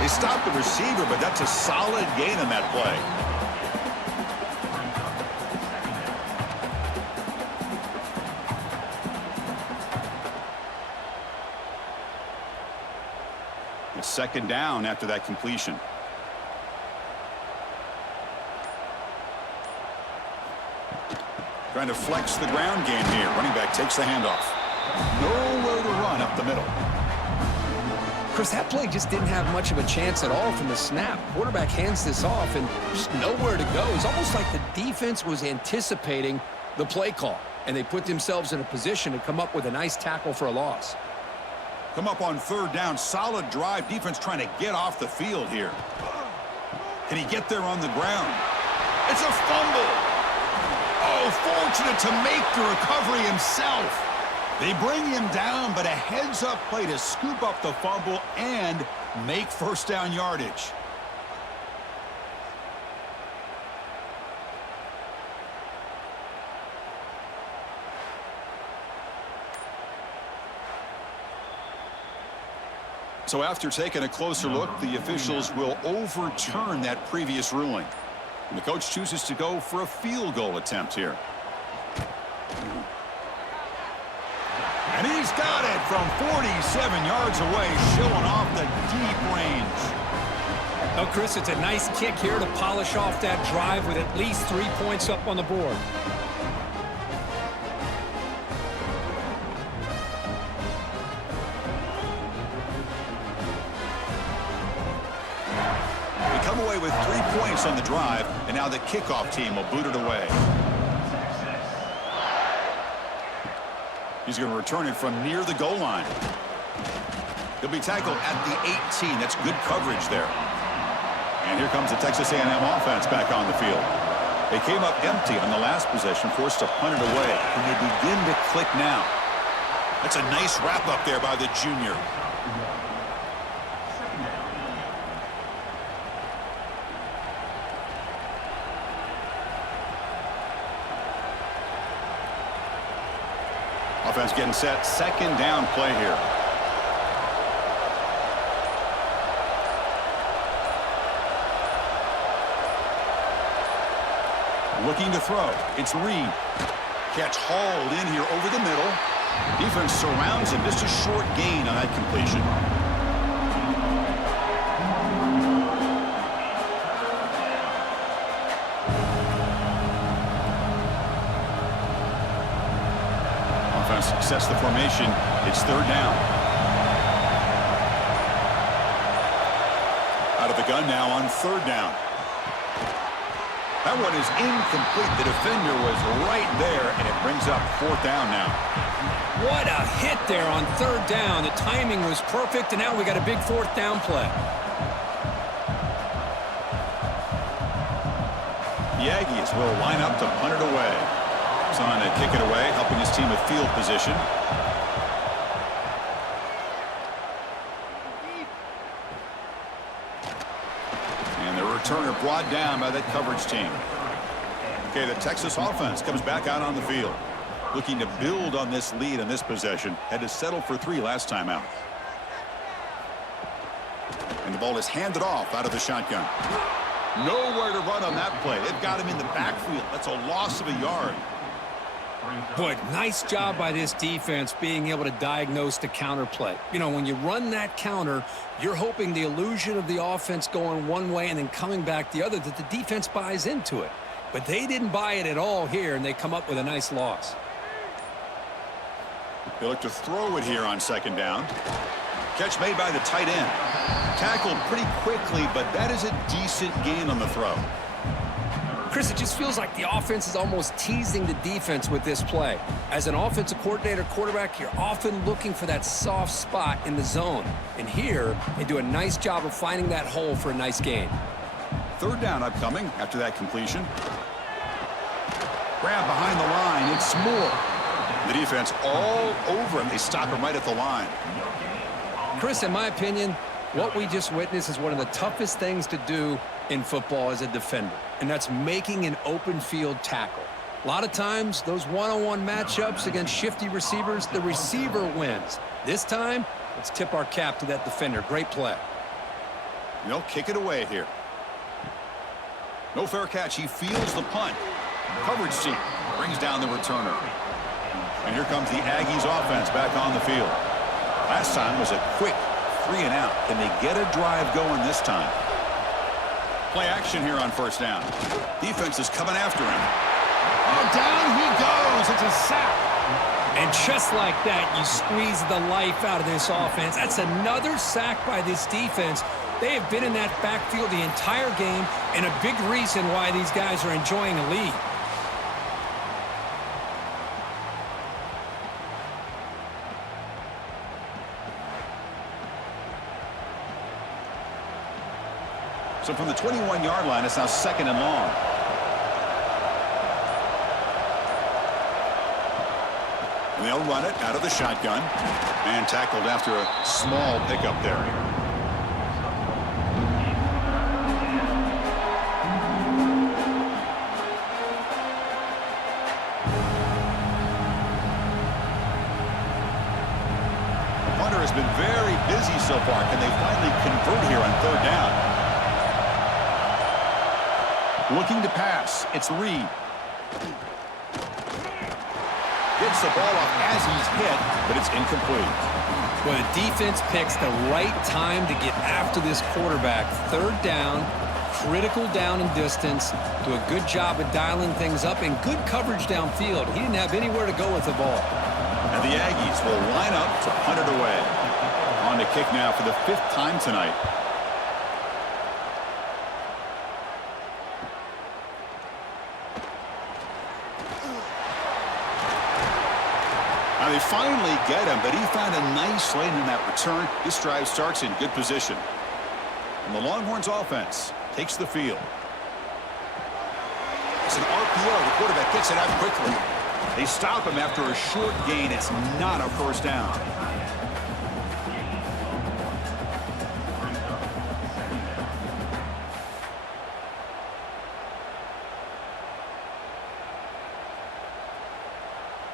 They stopped the receiver, but that's a solid gain on that play. It's second down after that completion. Trying to flex the ground game here. Running back takes the handoff. Nowhere to run up the middle. Chris, that play just didn't have much of a chance at all from the snap. Quarterback hands this off and just nowhere to go. It's almost like the defense was anticipating the play call, and they put themselves in a position to come up with a nice tackle for a loss. Come up on third down. Solid drive. Defense trying to get off the field here. Can he get there on the ground? It's a fumble. Oh, fortunate to make the recovery himself. They bring him down, but a heads-up play to scoop up the fumble and make first down yardage. So after taking a closer look, the officials will overturn that previous ruling. And the coach chooses to go for a field goal attempt here. And he's got it from 47 yards away, showing off the deep range. Oh, Chris, it's a nice kick here to polish off that drive with at least 3 points up on the board. They come away with 3 points on the drive, and now the kickoff team will boot it away. He's going to return it from near the goal line. He'll be tackled at the 18. That's good coverage there. And here comes the Texas A&M offense back on the field. They came up empty on the last possession, forced to punt it away. And they begin to click now. That's a nice wrap up there by the junior. Offense getting set. Second down play here. Looking to throw. It's Reed. Catch hauled in here over the middle. Defense surrounds him. Just a short gain on that completion. Offense success the formation. It's third down. Out of the gun now on third down. That one is incomplete. The defender was right there, and it brings up fourth down now. What a hit there on third down. The timing was perfect, and now we got a big fourth down play. The Aggies will line up to punt it away. He's on to kick it away, helping his team with field position. Returner brought down by that coverage team. Okay, the Texas offense comes back out on the field, looking to build on this lead in this possession. Had to settle for 3 last time out. And the ball is handed off out of the shotgun. Nowhere to run on that play. They've got him in the backfield. That's a loss of a yard. Boy, nice job by this defense being able to diagnose the counter play. You know, when you run that counter, you're hoping the illusion of the offense going one way and then coming back the other, that the defense buys into it. But they didn't buy it at all here, and they come up with a nice loss. They look to throw it here on second down. Catch made by the tight end. Tackled pretty quickly, but that is a decent gain on the throw. Chris, it just feels like the offense is almost teasing the defense with this play. As an offensive coordinator, quarterback, you're often looking for that soft spot in the zone. And here, they do a nice job of finding that hole for a nice gain. Third down upcoming after that completion. Grab behind the line. It's Moore. The defense all over him. They stop him right at the line. Chris, in my opinion, what we just witnessed is one of the toughest things to do in football as a defender, and that's making an open field tackle. A lot of times, those one-on-one matchups against shifty receivers, the receiver wins. This time, let's tip our cap to that defender. Great play. They'll kick it away here. No fair catch. He feels the punt. Coverage team brings down the returner. And here comes the Aggies offense back on the field. Last time was a quick 3-and-out. Can they get a drive going this time? Play action here on first down. Defense is coming after him. Oh, down he goes. It's a sack. And just like that, you squeeze the life out of this offense. That's another sack by this defense. They have been in that backfield the entire game, and a big reason why these guys are enjoying a lead. So from the 21-yard line, it's now second and long. And they'll run it out of the shotgun. And tackled after a small pickup there. The punter has been very busy so far. Can they finally convert here on third down? Looking to pass. It's Reed. Gets the ball off as he's hit, but it's incomplete. Well, the defense picks the right time to get after this quarterback. Third down, critical down and distance. Do a good job of dialing things up and good coverage downfield. He didn't have anywhere to go with the ball. And the Aggies will line up to punt it away. On to kick now for the 5th time tonight. They finally get him, but he found a nice lane in that return. This drive starts in good position. And the Longhorns offense takes the field. It's an RPO. The quarterback gets it out quickly. They stop him after a short gain. It's not a first down.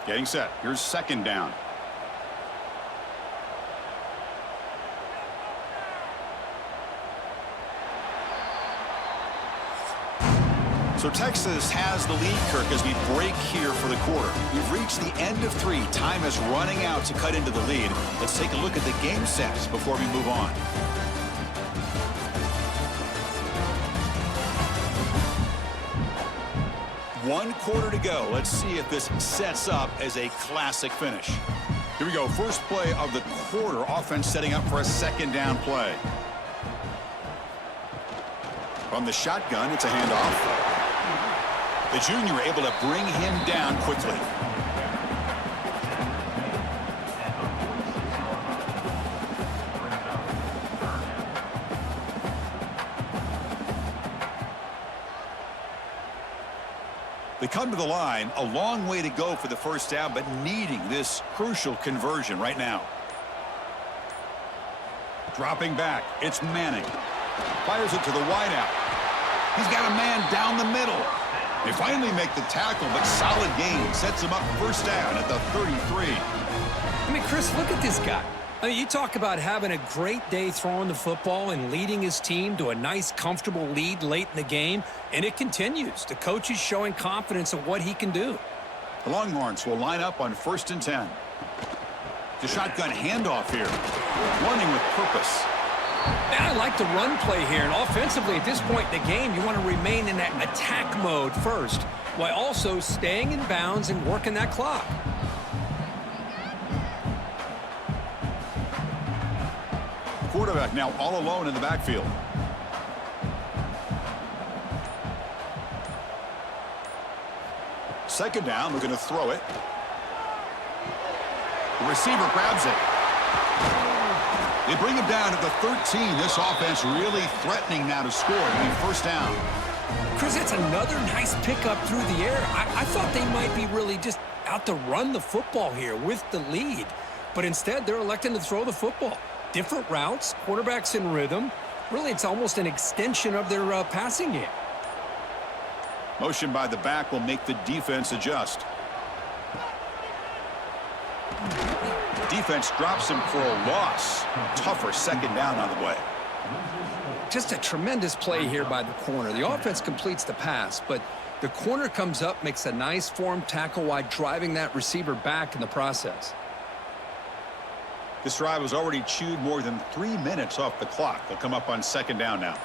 Getting set. Here's second down. So Texas has the lead, Kirk, as we break here for the quarter. We've reached the end of 3. Time is running out to cut into the lead. Let's take a look at the game sets before we move on. One quarter to go. Let's see if this sets up as a classic finish. Here we go. First play of the quarter. Offense setting up for a second down play. From the shotgun, it's a handoff. The junior able to bring him down quickly. They come to the line, a long way to go for the first down, but needing this crucial conversion right now. Dropping back, it's Manning. Fires it to the wideout. He's got a man down the middle. They finally make the tackle, but solid gain sets him up first down at the 33. I mean, Chris, look at this guy. I mean, you talk about having a great day throwing the football and leading his team to a nice, comfortable lead late in the game, and it continues. The coach is showing confidence of what he can do. The Longhorns will line up on 1st and 10. The shotgun handoff here. Running with purpose. I like the run play here, and offensively at this point in the game, you want to remain in that attack mode first, while also staying in bounds and working that clock. Quarterback now all alone in the backfield. Second down, we're going to throw it. The receiver grabs it. They bring him down at the 13. This offense really threatening now to score. It'll be first down. Chris, it's another nice pickup through the air. I thought they might be really just out to run the football here with the lead. But instead, they're electing to throw the football. Different routes, quarterbacks in rhythm. Really, it's almost an extension of their passing game. Motion by the back will make the defense adjust. Defense drops him for a loss. Tougher second down on the way. Just a tremendous play here by the corner. The offense completes the pass, but the corner comes up, makes a nice form tackle while driving that receiver back in the process. This drive has already chewed more than 3 minutes off the clock. They'll come up on second down now.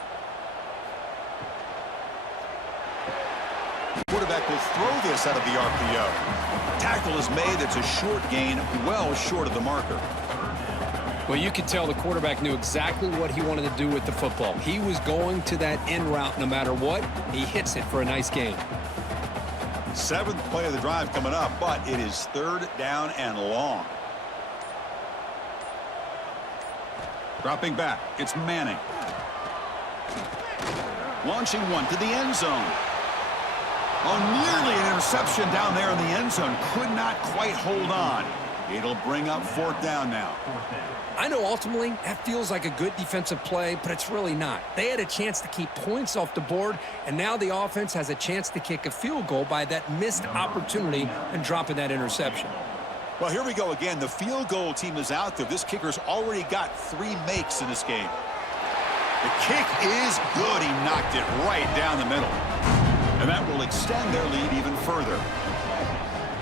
Quarterback will throw this out of the RPO. Tackle is made. It's a short gain, well short of the marker. Well, you could tell the quarterback knew exactly what he wanted to do with the football. He was going to that in route no matter what. He hits it for a nice gain. 7th play of the drive coming up, but it is 3rd down and long. Dropping back, it's Manning. Launching one to the end zone. Oh, nearly an interception down there in the end zone. Could not quite hold on. It'll bring up 4th down now. I know ultimately that feels like a good defensive play, but it's really not. They had a chance to keep points off the board, and now the offense has a chance to kick a field goal by that missed opportunity and dropping that interception. Well, here we go again. The field goal team is out there. This kicker's already got 3 makes in this game. The kick is good. He knocked it right down the middle. And that will extend their lead even further.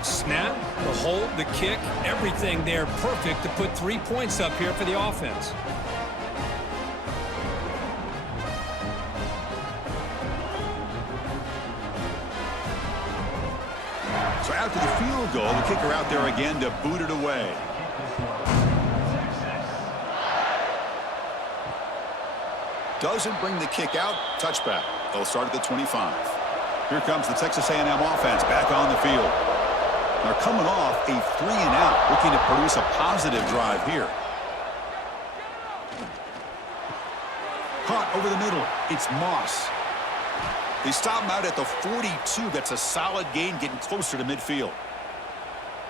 Snap, the hold, the kick, everything there perfect to put 3 points up here for the offense. So after the field goal, the kicker out there again to boot it away. Doesn't bring the kick out. Touchback. They'll start at the 25. Here comes the Texas A&M offense back on the field. They're coming off a 3-and-out, looking to produce a positive drive here. Caught over the middle. It's Moss. They stop him out at the 42. That's a solid gain, getting closer to midfield.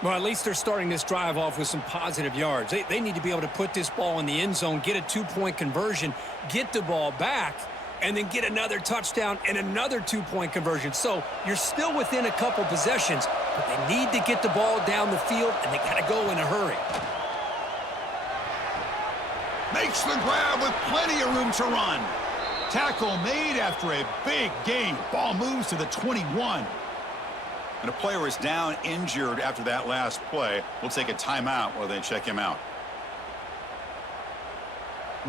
Well, at least they're starting this drive off with some positive yards. They need to be able to put this ball in the end zone, get a 2-point conversion, get the ball back, and then get another touchdown and another 2-point conversion. So you're still within a couple possessions, but they need to get the ball down the field, and they got to go in a hurry. Makes the grab with plenty of room to run. Tackle made after a big gain. Ball moves to the 21. And a player is down injured after that last play. We'll take a timeout while they check him out.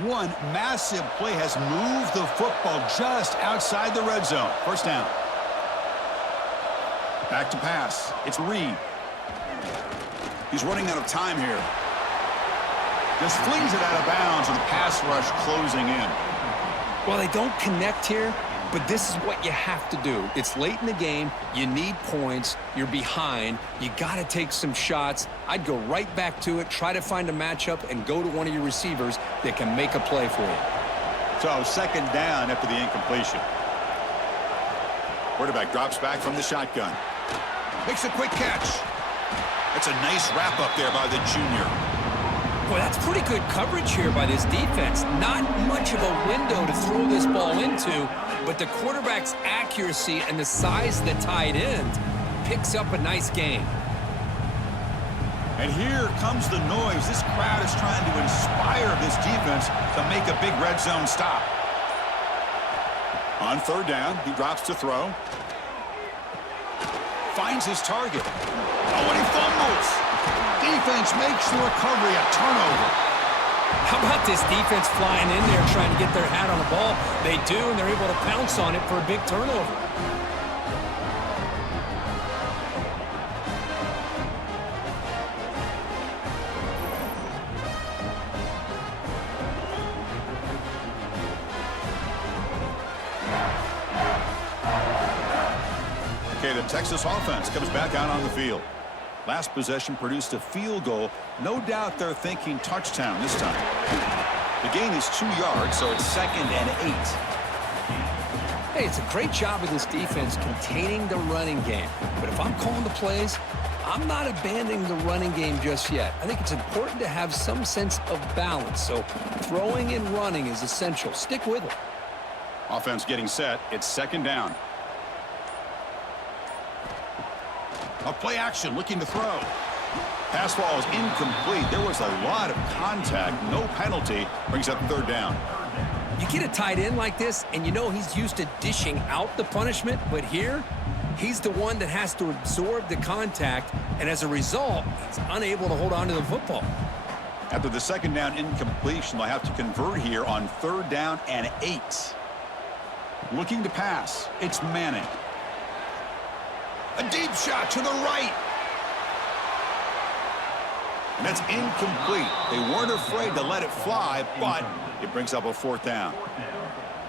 One massive play has moved the football just outside the red zone. First down. Back to pass. It's Reed. He's running out of time here. Just flings it out of bounds with the pass rush closing in. Well, they don't connect here, but this is what you have to do. It's late in the game. You need points. You're behind. You got to take some shots. I'd go right back to it, try to find a matchup, and go to one of your receivers that can make a play for you. So second down after the incompletion. Quarterback drops back from the shotgun. Makes a quick catch. That's a nice wrap up there by the junior. Boy, that's pretty good coverage here by this defense. Not much of a window to throw this ball into, but the quarterback's accuracy and the size of the tight end picks up a nice game. And here comes the noise. This crowd is trying to inspire this defense to make a big red zone stop. On third down, he drops to throw. Finds his target. Oh, and he fumbles. Defense makes the recovery a turnover. How about this defense flying in there trying to get their hat on the ball? They do, and they're able to pounce on it for a big turnover. Okay, the Texas offense comes back out on the field. Last possession produced a field goal. No doubt they're thinking touchdown this time. The gain is 2 yards, so it's 2nd and 8. Hey, it's a great job of this defense containing the running game. But if I'm calling the plays, I'm not abandoning the running game just yet. I think it's important to have some sense of balance. So throwing and running is essential. Stick with it. Offense getting set. It's 2nd down. A play action looking to throw. Pass ball is incomplete. There was a lot of contact. No penalty. Brings up 3rd down. You get a tight end like this, and you know he's used to dishing out the punishment, but here, he's the one that has to absorb the contact, and as a result, he's unable to hold on to the football. After the 2nd down incompletion, they'll have to convert here on 3rd down and 8. Looking to pass. It's Manning. A deep shot to the right. And that's incomplete. They weren't afraid to let it fly, but it brings up a 4th down.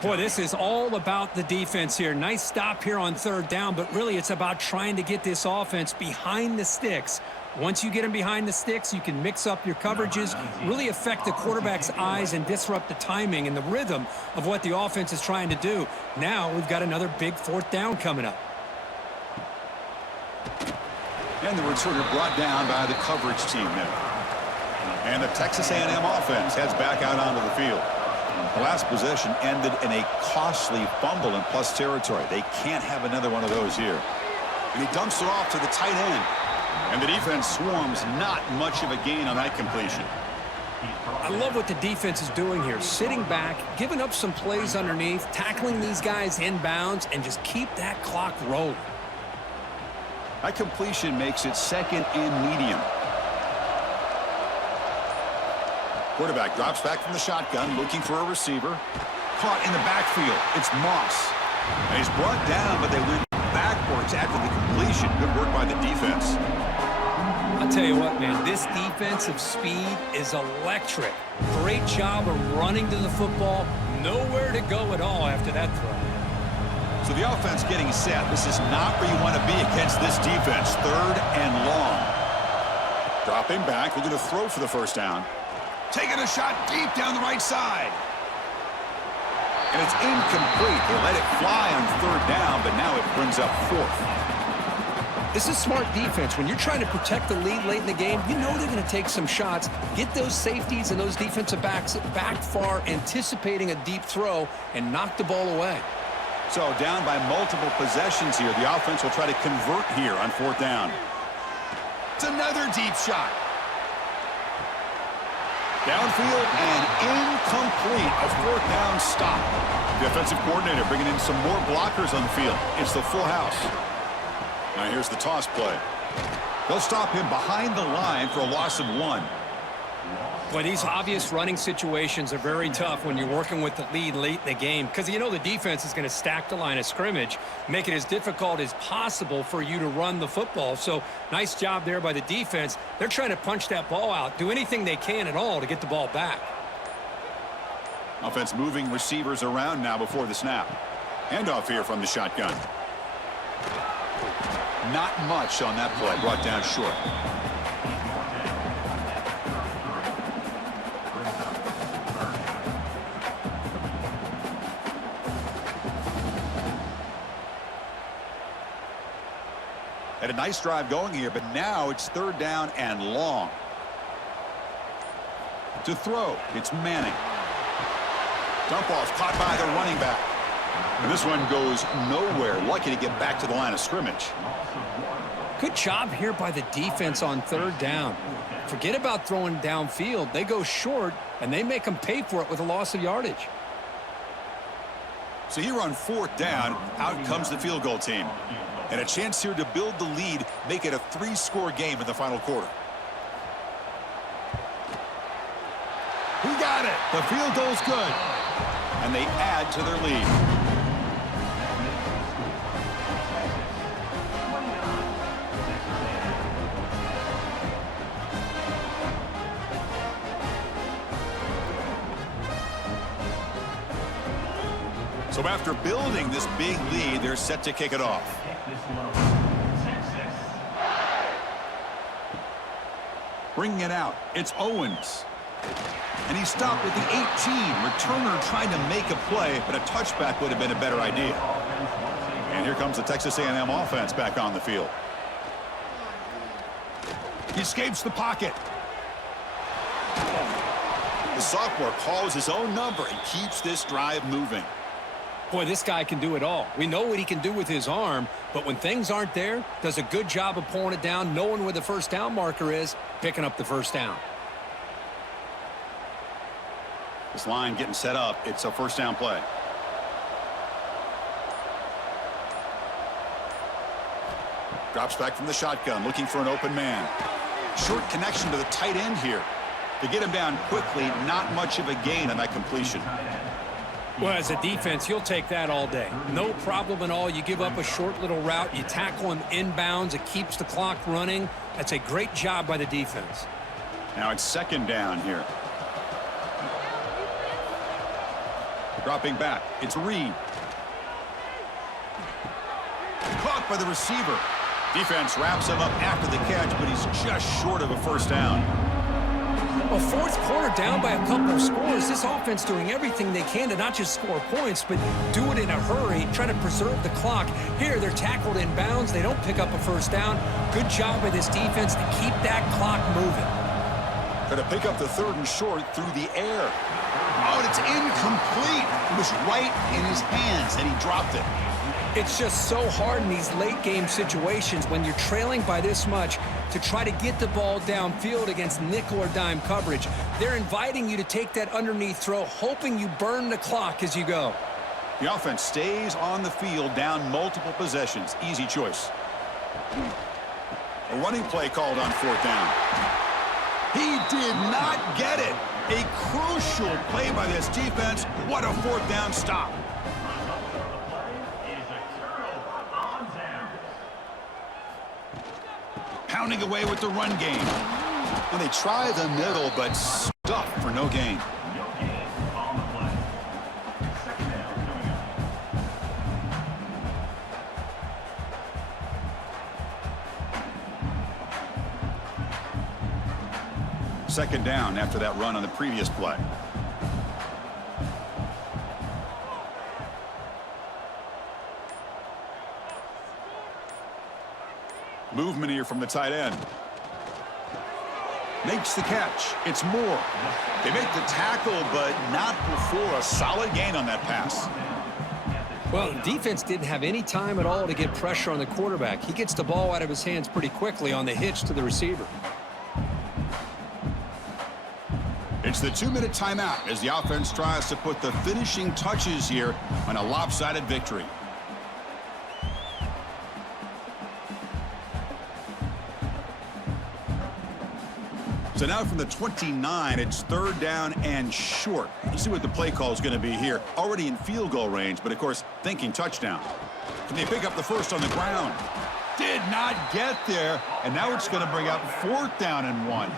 Boy, this is all about the defense here. Nice stop here on 3rd down, but really it's about trying to get this offense behind the sticks. Once you get them behind the sticks, you can mix up your coverages, really affect the quarterback's eyes and disrupt the timing and the rhythm of what the offense is trying to do. Now we've got another big 4th down coming up. And the returner brought down by the coverage team there. And the Texas A&M offense heads back out onto the field. The last possession ended in a costly fumble in plus territory. They can't have another one of those here. And he dumps it off to the tight end. And the defense swarms. Not much of a gain on that completion. I love what the defense is doing here. Sitting back, giving up some plays underneath, tackling these guys inbounds, and just keep that clock rolling. That completion makes it 2nd and medium. Quarterback drops back from the shotgun, looking for a receiver. Caught in the backfield. It's Moss. And he's brought down, but they went backwards after the completion. Good work by the defense. I'll tell you what, man, this defensive speed is electric. Great job of running to the football. Nowhere to go at all after that throw. So the offense getting set. This is not where you want to be against this defense. 3rd and long. Dropping back, looking to throw for the 1st down. Taking a shot deep down the right side. And it's incomplete. They let it fly on 3rd down, but now it brings up 4th. This is smart defense. When you're trying to protect the lead late in the game, you know they're going to take some shots, get those safeties and those defensive backs back far, anticipating a deep throw, and knock the ball away. So down by multiple possessions here. The offense will try to convert here on 4th down. It's another deep shot. Downfield and incomplete. A fourth down stop. The offensive coordinator bringing in some more blockers on the field. It's the full house. Now here's the toss play. They'll stop him behind the line for a loss of 1. Boy, these obvious running situations are very tough when you're working with the lead late in the game because you know the defense is going to stack the line of scrimmage, make it as difficult as possible for you to run the football. So nice job there by the defense. They're trying to punch that ball out, do anything they can at all to get the ball back. Offense moving receivers around now before the snap. Handoff here from the shotgun. Not much on that play, brought down short. Had a nice drive going here, but now it's third down and long. To throw, it's Manning. Dump off caught by the running back. And this one goes nowhere. Lucky to get back to the line of scrimmage. Good job here by the defense on third down. Forget about throwing downfield. They go short, and they make them pay for it with a loss of yardage. So here on fourth down, out comes the field goal team. And a chance here to build the lead, make it a 3-score game in the final quarter. He got it. The field goal's good. And they add to their lead. So after building this big lead, they're set to kick it off. Bringing it out, it's Owens. And he stopped with the 18. Returner trying to make a play, but a touchback would have been a better idea. And here comes the Texas A&M offense back on the field. He escapes the pocket. The sophomore calls his own number and keeps this drive moving. Boy, this guy can do it all. We know what he can do with his arm, but when things aren't there, does a good job of pulling it down, knowing where the first down marker is, picking up the first down. This line getting set up. It's a first down play. Drops back from the shotgun, looking for an open man. Short connection to the tight end here. To get him down quickly, not much of a gain on that completion. Well, as a defense, you'll take that all day. No problem at all. You give up a short little route. You tackle him inbounds. It keeps the clock running. That's a great job by the defense. Now it's second down here. Dropping back. It's Reed. Caught by the receiver. Defense wraps him up after the catch, but he's just short of a first down. A fourth quarter down by a couple of scores. This offense doing everything they can to not just score points, but do it in a hurry, try to preserve the clock. Here, they're tackled in bounds. They don't pick up a first down. Good job by this defense to keep that clock moving. Try to pick up the third and short through the air. Oh, and it's incomplete. It was right in his hands, and he dropped it. It's just so hard in these late game situations when you're trailing by this much to try to get the ball downfield against nickel or dime coverage. They're inviting you to take that underneath throw, hoping you burn the clock as you go. The offense stays on the field down multiple possessions. Easy choice. A running play called on fourth down. He did not get it. A crucial play by this defense. What a fourth down stop. Pounding away with the run game. And they try the middle, but stuff for no gain. Second down after that run on the previous play. Movement here from the tight end. Makes the catch. It's Moore. They make the tackle, but not before a solid gain on that pass. Well, the defense didn't have any time at all to get pressure on the quarterback. He gets the ball out of his hands pretty quickly on the hitch to the receiver. It's the 2-minute timeout as the offense tries to put the finishing touches here on a lopsided victory. So now from the 29, it's 3rd down and short. Let's see what the play call is going to be here. Already in field goal range, but of course, thinking touchdown. Can they pick up the first on the ground? Did not get there, and now it's going to bring up 4th down and 1.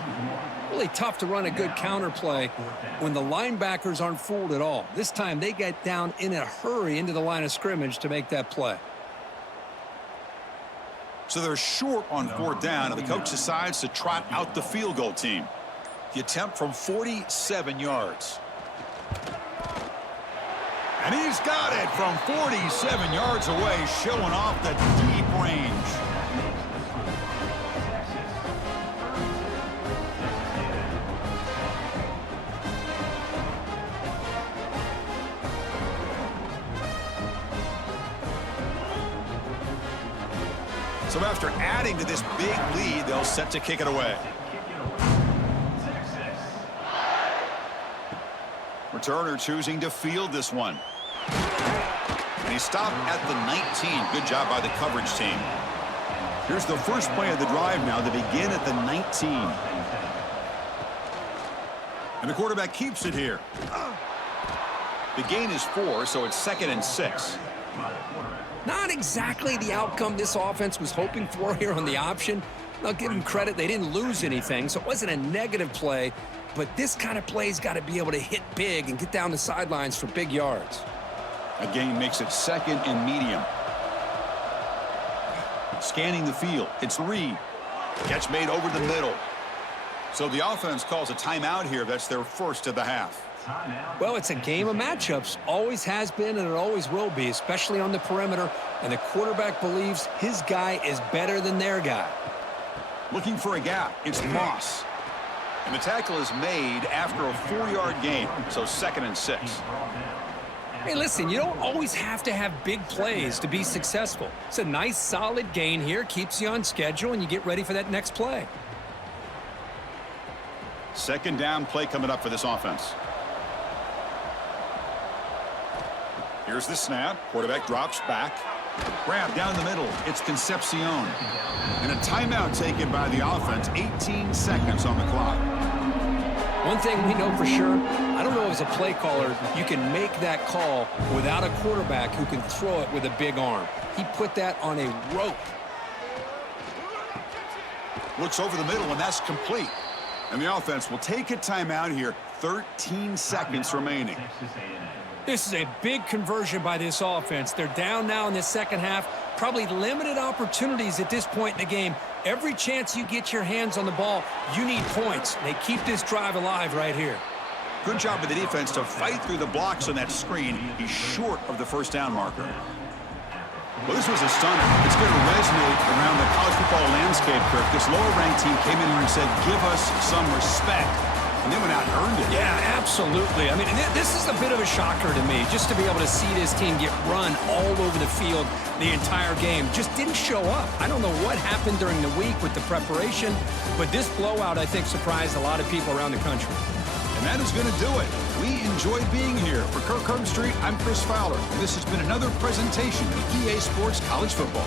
Really tough to run a good counter play when the linebackers aren't fooled at all. This time they get down in a hurry into the line of scrimmage to make that play. So they're short on 4th down, and the coach decides to trot out the field goal team. The attempt from 47 yards. And he's got it from 47 yards away, showing off the deep range. So after adding to this big lead, they'll set to kick it away. Returner choosing to field this one. And he stopped at the 19. Good job by the coverage team. Here's the first play of the drive now to begin at the 19. And the quarterback keeps it here. The gain is 4, so it's 2nd and 6. Not exactly the outcome this offense was hoping for here on the option. I'll give them credit. They didn't lose anything, so it wasn't a negative play. But this kind of play's got to be able to hit big and get down the sidelines for big yards. A gain makes it 2nd and medium. Scanning the field. It's Reed. Catch made over the middle. So the offense calls a timeout here. That's their first of the half. Well, it's a game of matchups. Always has been and it always will be, especially on the perimeter. And the quarterback believes his guy is better than their guy. Looking for a gap. It's Moss. And the tackle is made after a 4-yard gain, so 2nd and 6. Hey, listen, you don't always have to have big plays to be successful. It's a nice, solid gain here. Keeps you on schedule, and you get ready for that next play. 2nd down play coming up for this offense. Here's the snap. Quarterback drops back. Grab down the middle. It's Concepcion. And a timeout taken by the offense. 18 seconds on the clock. One thing we know for sure, I don't know as a play caller, you can make that call without a quarterback who can throw it with a big arm. He put that on a rope. Looks over the middle, and that's complete. And the offense will take a timeout here. 13 seconds remaining. This is a big conversion by this offense. They're down now in the second half. Probably limited opportunities at this point in the game. Every chance you get your hands on the ball, you need points. They keep this drive alive right here. Good job by the defense to fight through the blocks on that screen. He's short of the 1st down marker. Well, this was a stunner. It's going to resonate around the college football landscape, Kirk. This lower-ranked team came in here and said, give us some respect. And they went out and earned it. Yeah, absolutely. I mean, this is a bit of a shocker to me, just to be able to see this team get run all over the field the entire game. Just didn't show up. I don't know what happened during the week with the preparation, but this blowout, I think, surprised a lot of people around the country. And that is going to do it. We enjoyed being here. For Kirk Street, I'm Chris Fowler. And this has been another presentation of EA Sports College Football.